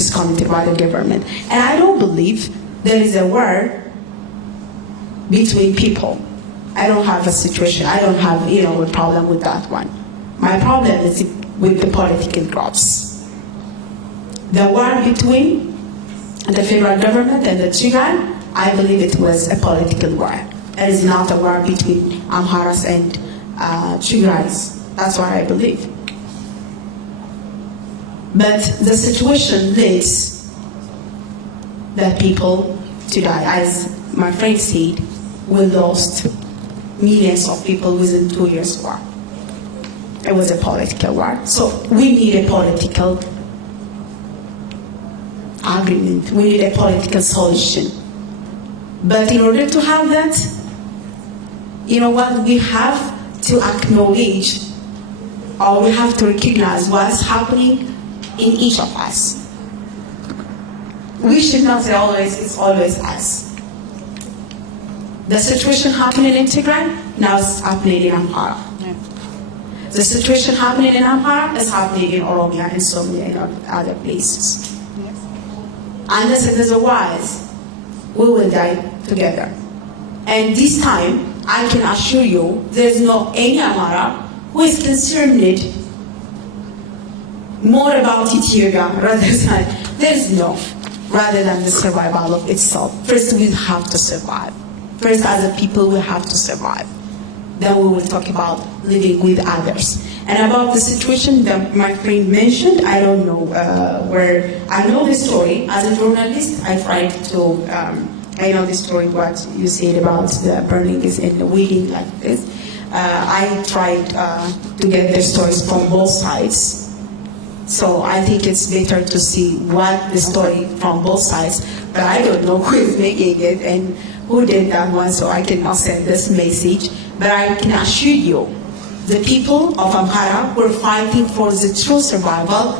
is committed by the government. And I don't believe there is a war between people. I don't have a situation, I don't have a problem with that one. My problem is with the political groups. The war between the federal government and the Tigray, I believe it was a political war. It is not a war between Amharas and Tigrays. That's what I believe. But the situation leads the people to die. As my friend said, we lost millions of people within 2 years war. It was a political war. So we need a political agreement. We need a political solution. But in order to have that, we have to acknowledge, or we have to recognize what's happening in each of us. We should not say it's always us. The situation happening in Tigray, now it's happening in Amhara. The situation happening in Amhara is happening in Oromia and so many other places. Unless it is wise, we will die together. And this time, I can assure you, there is no any Amhara who is concerned more about Ethiopia rather than the survival of itself. First, we have to survive. First, as a people, we have to survive. Then we will talk about living with others. And about the situation that my friend mentioned, I don't know where. I know the story. As a journalist, I tried to, I know the story, what you said about the burning is in the wedding like this. I tried to get the stories from both sides. So I think it's better to see what the story from both sides. But I don't know who is making it and who did that one, so I cannot send this message. But I can assure you, the people of Amhara were fighting for the true survival.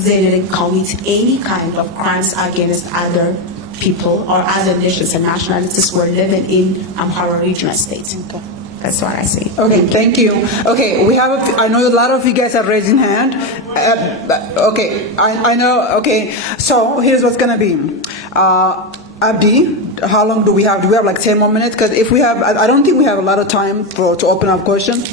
They didn't commit any kind of crimes against other people or other nations and nationalities who were living in Amhara regional state. Okay. That's what I say. Okay, thank you. Okay, we have. I know a lot of you guys are raising hand. Okay, I know. Okay, so here's what's gonna be. Abdi, how long do we have? Do we have like 10 more minutes? Because if we have, I don't think we have a lot of time to open up questions.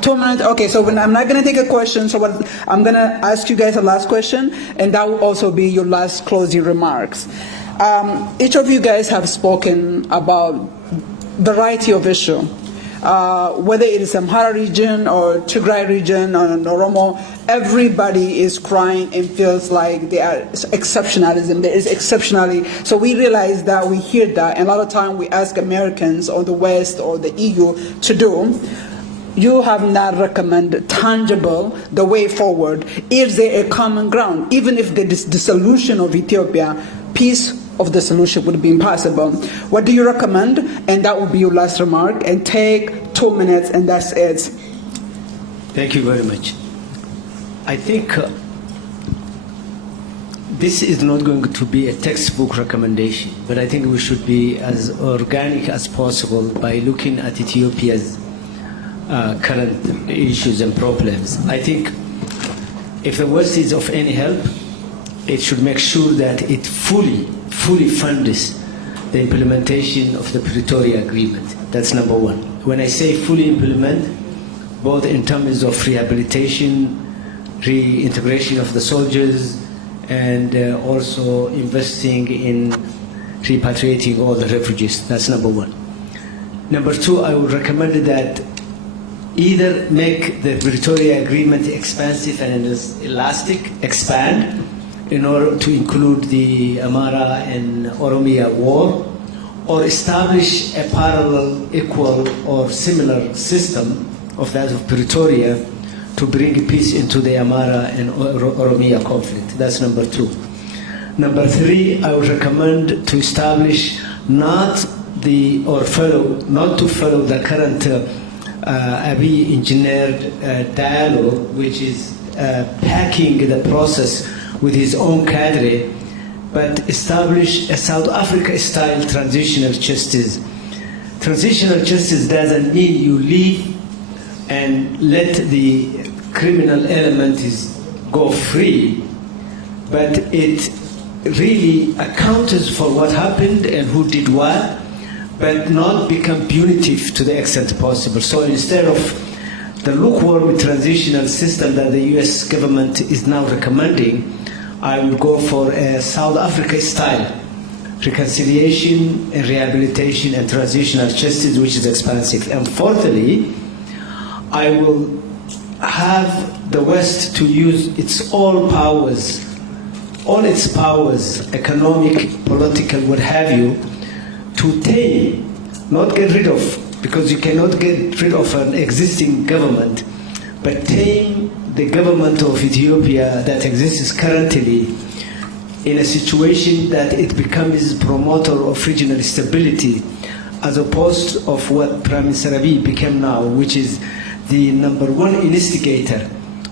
2 minutes. Okay, so I'm not gonna take a question. So I'm gonna ask you guys a last question, and that will also be your last closing remarks. Each of you guys have spoken about variety of issue. Whether it is Amhara region or Tigray region or Oromo, everybody is crying and feels like they are exceptionalism. There is exceptionally. So we realize that, we hear that, and a lot of time we ask Americans or the West or the EU to do. You have not recommended tangible the way forward. Is there a common ground? Even if the dissolution of Ethiopia, peace of the solution would be impossible. What do you recommend? And that will be your last remark. And take 2 minutes, and that's it. Thank you very much. I think this is not going to be a textbook recommendation, but I think we should be as organic as possible by looking at Ethiopia's current issues and problems. I think if the West is of any help, it should make sure that it fully funds the implementation of the Pretoria Agreement. That's number one. When I say fully implement, both in terms of rehabilitation, reintegration of the soldiers, and also investing in repatriating all the refugees. That's number one. Number two, I would recommend that either make the Pretoria Agreement expansive and elastic, expand, in order to include the Amhara and Oromia war, or establish a parallel, equal, or similar system of that of Pretoria to bring peace into the Amhara and Oromia conflict. That's number two. Number three, I would recommend to establish not to follow the current Abiy engineered dialogue, which is packing the process with his own cadre, but establish a South Africa-style transitional justice. Transitional justice doesn't mean you leave and let the criminal element go free, but it really accounts for what happened and who did what, but not become punitive to the extent possible. So instead of the lukewarm transitional system that the US government is now recommending, I will go for a South Africa style reconciliation and rehabilitation and transitional justice, which is expansive. And fourthly, I will have the West to use all its powers, economic, political, what have you, to tame, not get rid of, because you cannot get rid of an existing government, but tame the government of Ethiopia that exists currently in a situation that it becomes promoter of regional stability, as opposed of what Prime Minister Abiy became now, which is the number one instigator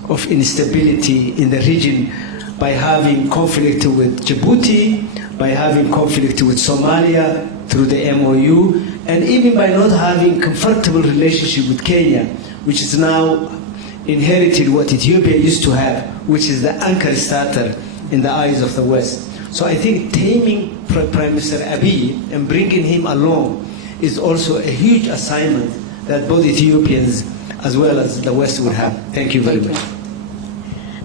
of instability in the region by having conflict with Djibouti, by having conflict with Somalia through the MOU, and even by not having comfortable relationship with Kenya, which is now inherited what Ethiopia used to have, which is the anchor starter in the eyes of the West. So I think taming Prime Minister Abiy and bringing him along is also a huge assignment that both Ethiopians as well as the West would have. Thank you very much.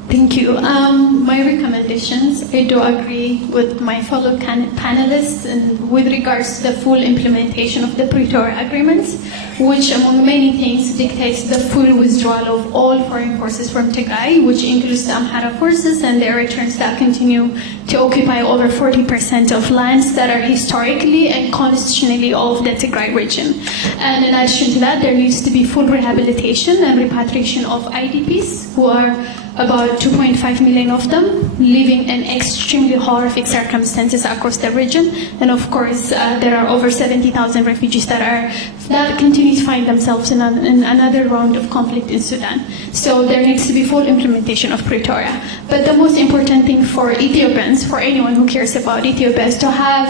Thank you. My recommendations, I do agree with my fellow panelists with regards to the full implementation of the Pretoria agreements, which among many things dictates the full withdrawal of all foreign forces from Tigray, which includes the Amhara forces and the Eritreans that continue to occupy over 40% of lands that are historically and constitutionally of the Tigray region. And in addition to that, there needs to be full rehabilitation and repatriation of IDPs who are about 2.5 million of them living in extremely horrific circumstances across the region. And of course, there are over 70,000 refugees that continue to find themselves in another round of conflict in Sudan. So there needs to be full implementation of Pretoria. But the most important thing for Ethiopians, for anyone who cares about Ethiopia, is to have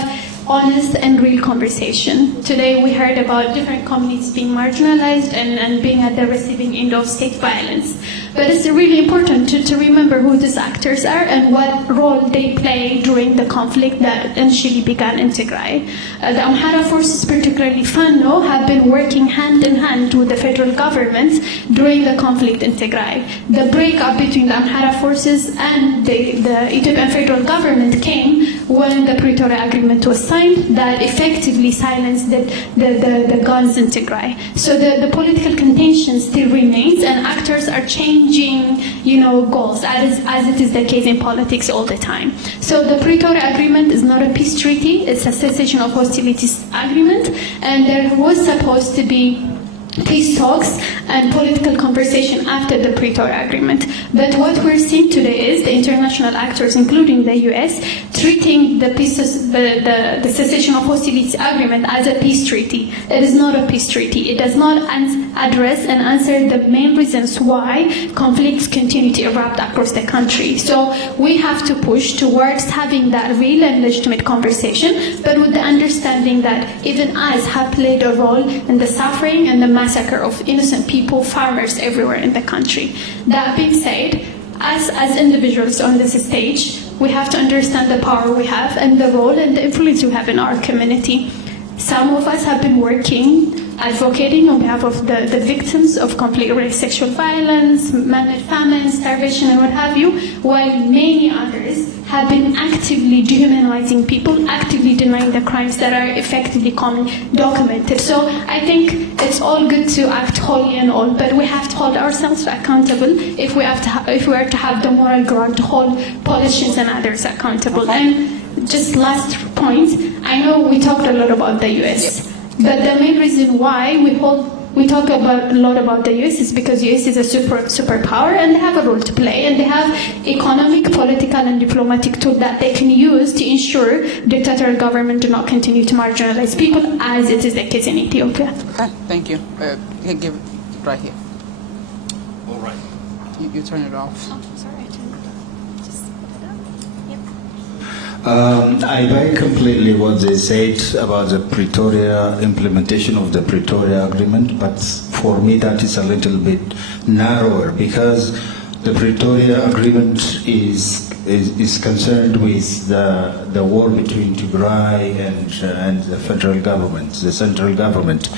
honest and real conversation. Today we heard about different communities being marginalized and being at the receiving end of state violence. But it's really important to remember who these actors are and what role they play during the conflict that initially began in Tigray. The Amhara forces, particularly Fano, have been working hand in hand with the federal government during the conflict in Tigray. The breakup between the Amhara forces and the Ethiopian federal government came when the Pretoria Agreement was signed that effectively silenced the guns in Tigray. So the political contention still remains, and actors are changing, goals, as it is the case in politics all the time. So the Pretoria Agreement is not a peace treaty; it's a cessation of hostilities agreement, and there was supposed to be peace talks and political conversation after the Pretoria Agreement. But what we're seeing today is the international actors, including the US, treating the cessation of hostilities agreement as a peace treaty. It is not a peace treaty. It does not address and answer the main reasons why conflicts continue to erupt across the country. So we have to push towards having that real and legitimate conversation, but with the understanding that even us have played a role in the suffering and the massacre of innocent people, farmers everywhere in the country. That being said, as individuals on this stage, we have to understand the power we have and the role and the influence we have in our community. Some of us have been working, advocating on behalf of the victims of conflict-related sexual violence, manmade famine, starvation, and what have you, while many others have been actively dehumanizing people, actively denying the crimes that are effectively documented. So I think it's all good to act holy and all, but we have to hold ourselves accountable if we are to have the moral ground to hold politicians and others accountable. And just last point, I know we talked a lot about the US, but the main reason why we talk a lot about the US is because US is a superpower, and they have a role to play, and they have economic, political, and diplomatic tools that they can use to ensure dictatorial government do not continue to marginalize people, as it is the case in Ethiopia. Okay, thank you. Give it right here. All right. You turn it off. Oh, sorry, I turned it off. Just put it up. Yep. I buy completely what they said about the Pretoria implementation of the Pretoria Agreement, but for me that is a little bit narrower, because the Pretoria Agreement is concerned with the war between Tigray and the federal government, the central government.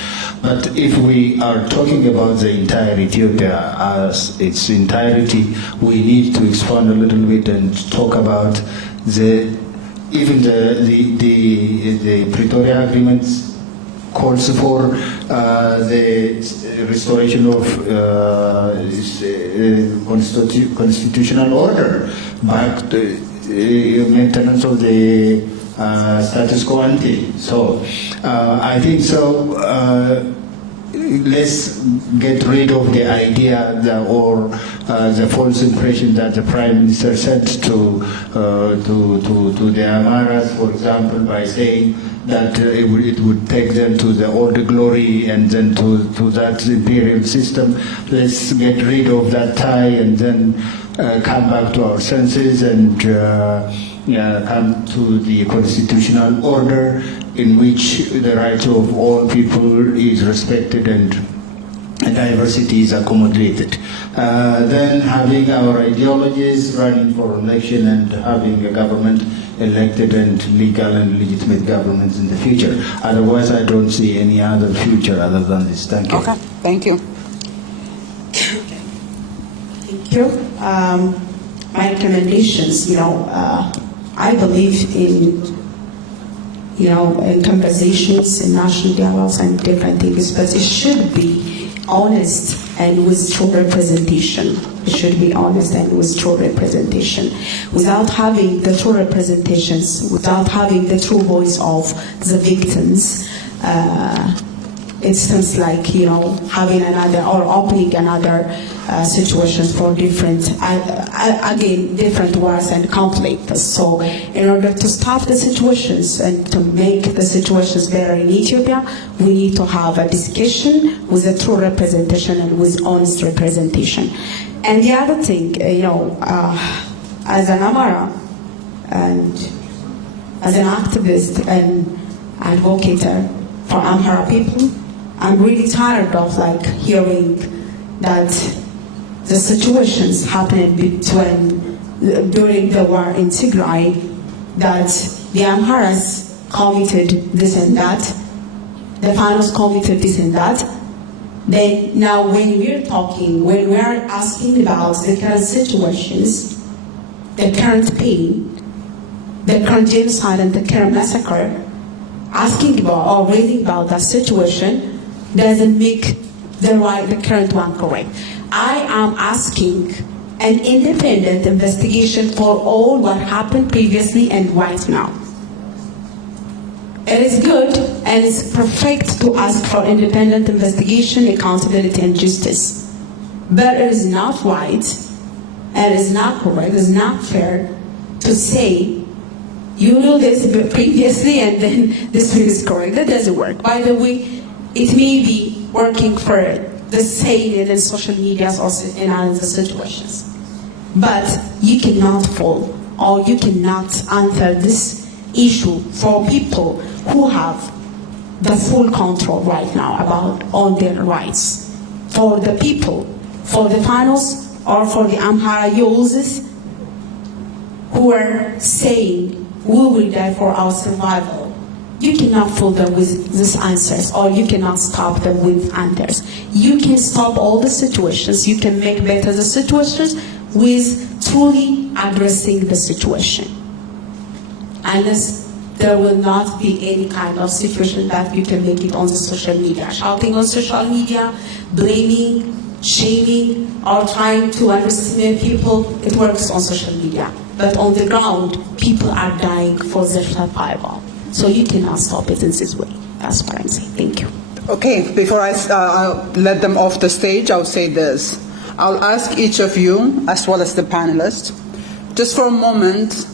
But if we are talking about the entire Ethiopia as its entirety, we need to expand a little bit and talk about the Pretoria Agreement calls for the restoration of constitutional order, back to maintenance of the status quo ante. So I think so. Let's get rid of the idea or the false impression that the Prime Minister sent to the Amaras, for example, by saying that it would take them to the old glory and then to that imperial system. Let's get rid of that tie and then come back to our senses and come to the constitutional order in which the rights of all people is respected and diversity is accommodated. Then having our ideologies, running for election, and having a government elected and legal and legitimate governments in the future. Otherwise, I don't see any other future other than this. Thank you. Okay, thank you. Thank you. My recommendations, I believe in in conversations and national dialogues and different things, but it should be honest and with true representation. It should be honest and with true representation. Without having the true representations, without having the true voice of the victims, it seems like, having another or opening another situations for different, again, different wars and conflicts. So in order to stop the situations and to make the situations better in Ethiopia, we need to have a discussion with a true representation and with honest representation. And the other thing, as an Amara and as an activist and advocate for Amhara people, I'm really tired of hearing that the situations happening during the war in Tigray, that the Amharas committed this and that, the Fanos committed this and that. Then now when we're asking about the current situations, the current pain, the current genocide and the current massacre, asking about or reading about that situation doesn't make the current one correct. I am asking an independent investigation for all what happened previously and right now. It is good and it's perfect to ask for independent investigation, accountability and justice. But it is not right and it is not correct, it is not fair to say you know this previously and then this is correct. That doesn't work. By the way, it may be working for the same in social media or in other situations. But you cannot fall or you cannot answer this issue for people who have the full control right now on their rights. For the people, for the Fanos or for the Amhara youths who are saying we will die for our survival. You cannot fool them with these answers or you cannot stop them with answers. You can stop all the situations, you can make better the situations with truly addressing the situation. Unless there will not be any kind of situation that you can make it on the social media. Shouting on social media, blaming, shaming, or trying to underestimate people, it works on social media. But on the ground, people are dying for their survival. So you cannot stop it in this way. That's what I'm saying. Thank you. Okay, before I let them off the stage, I'll say this. I'll ask each of you, as well as the panelists, just for a moment,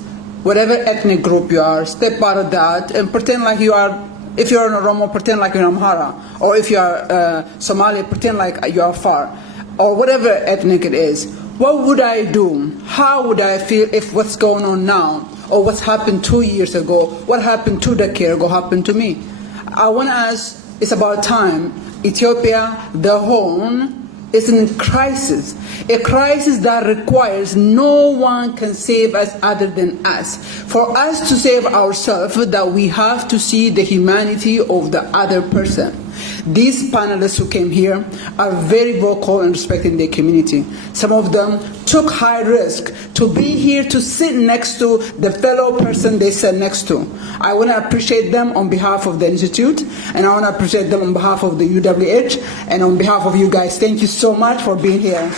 whatever ethnic group you are, step out of that and pretend like you are, if you're an Oromo, pretend like you're an Amhara, or if you are Somali, pretend like you are Far, or whatever ethnic it is. What would I do? How would I feel if what's going on now, or what's happened 2 years ago, what happened 2 decades ago happened to me? I want to ask, it's about time. Ethiopia, the home, is in crisis. A crisis that requires no one can save us other than us. For us to save ourselves, that we have to see the humanity of the other person. These panelists who came here are very vocal in respecting their community. Some of them took high risk to be here to sit next to the fellow person they sat next to. I want to appreciate them on behalf of the Institute, and I want to appreciate them on behalf of the UWH, and on behalf of you guys. Thank you so much for being here.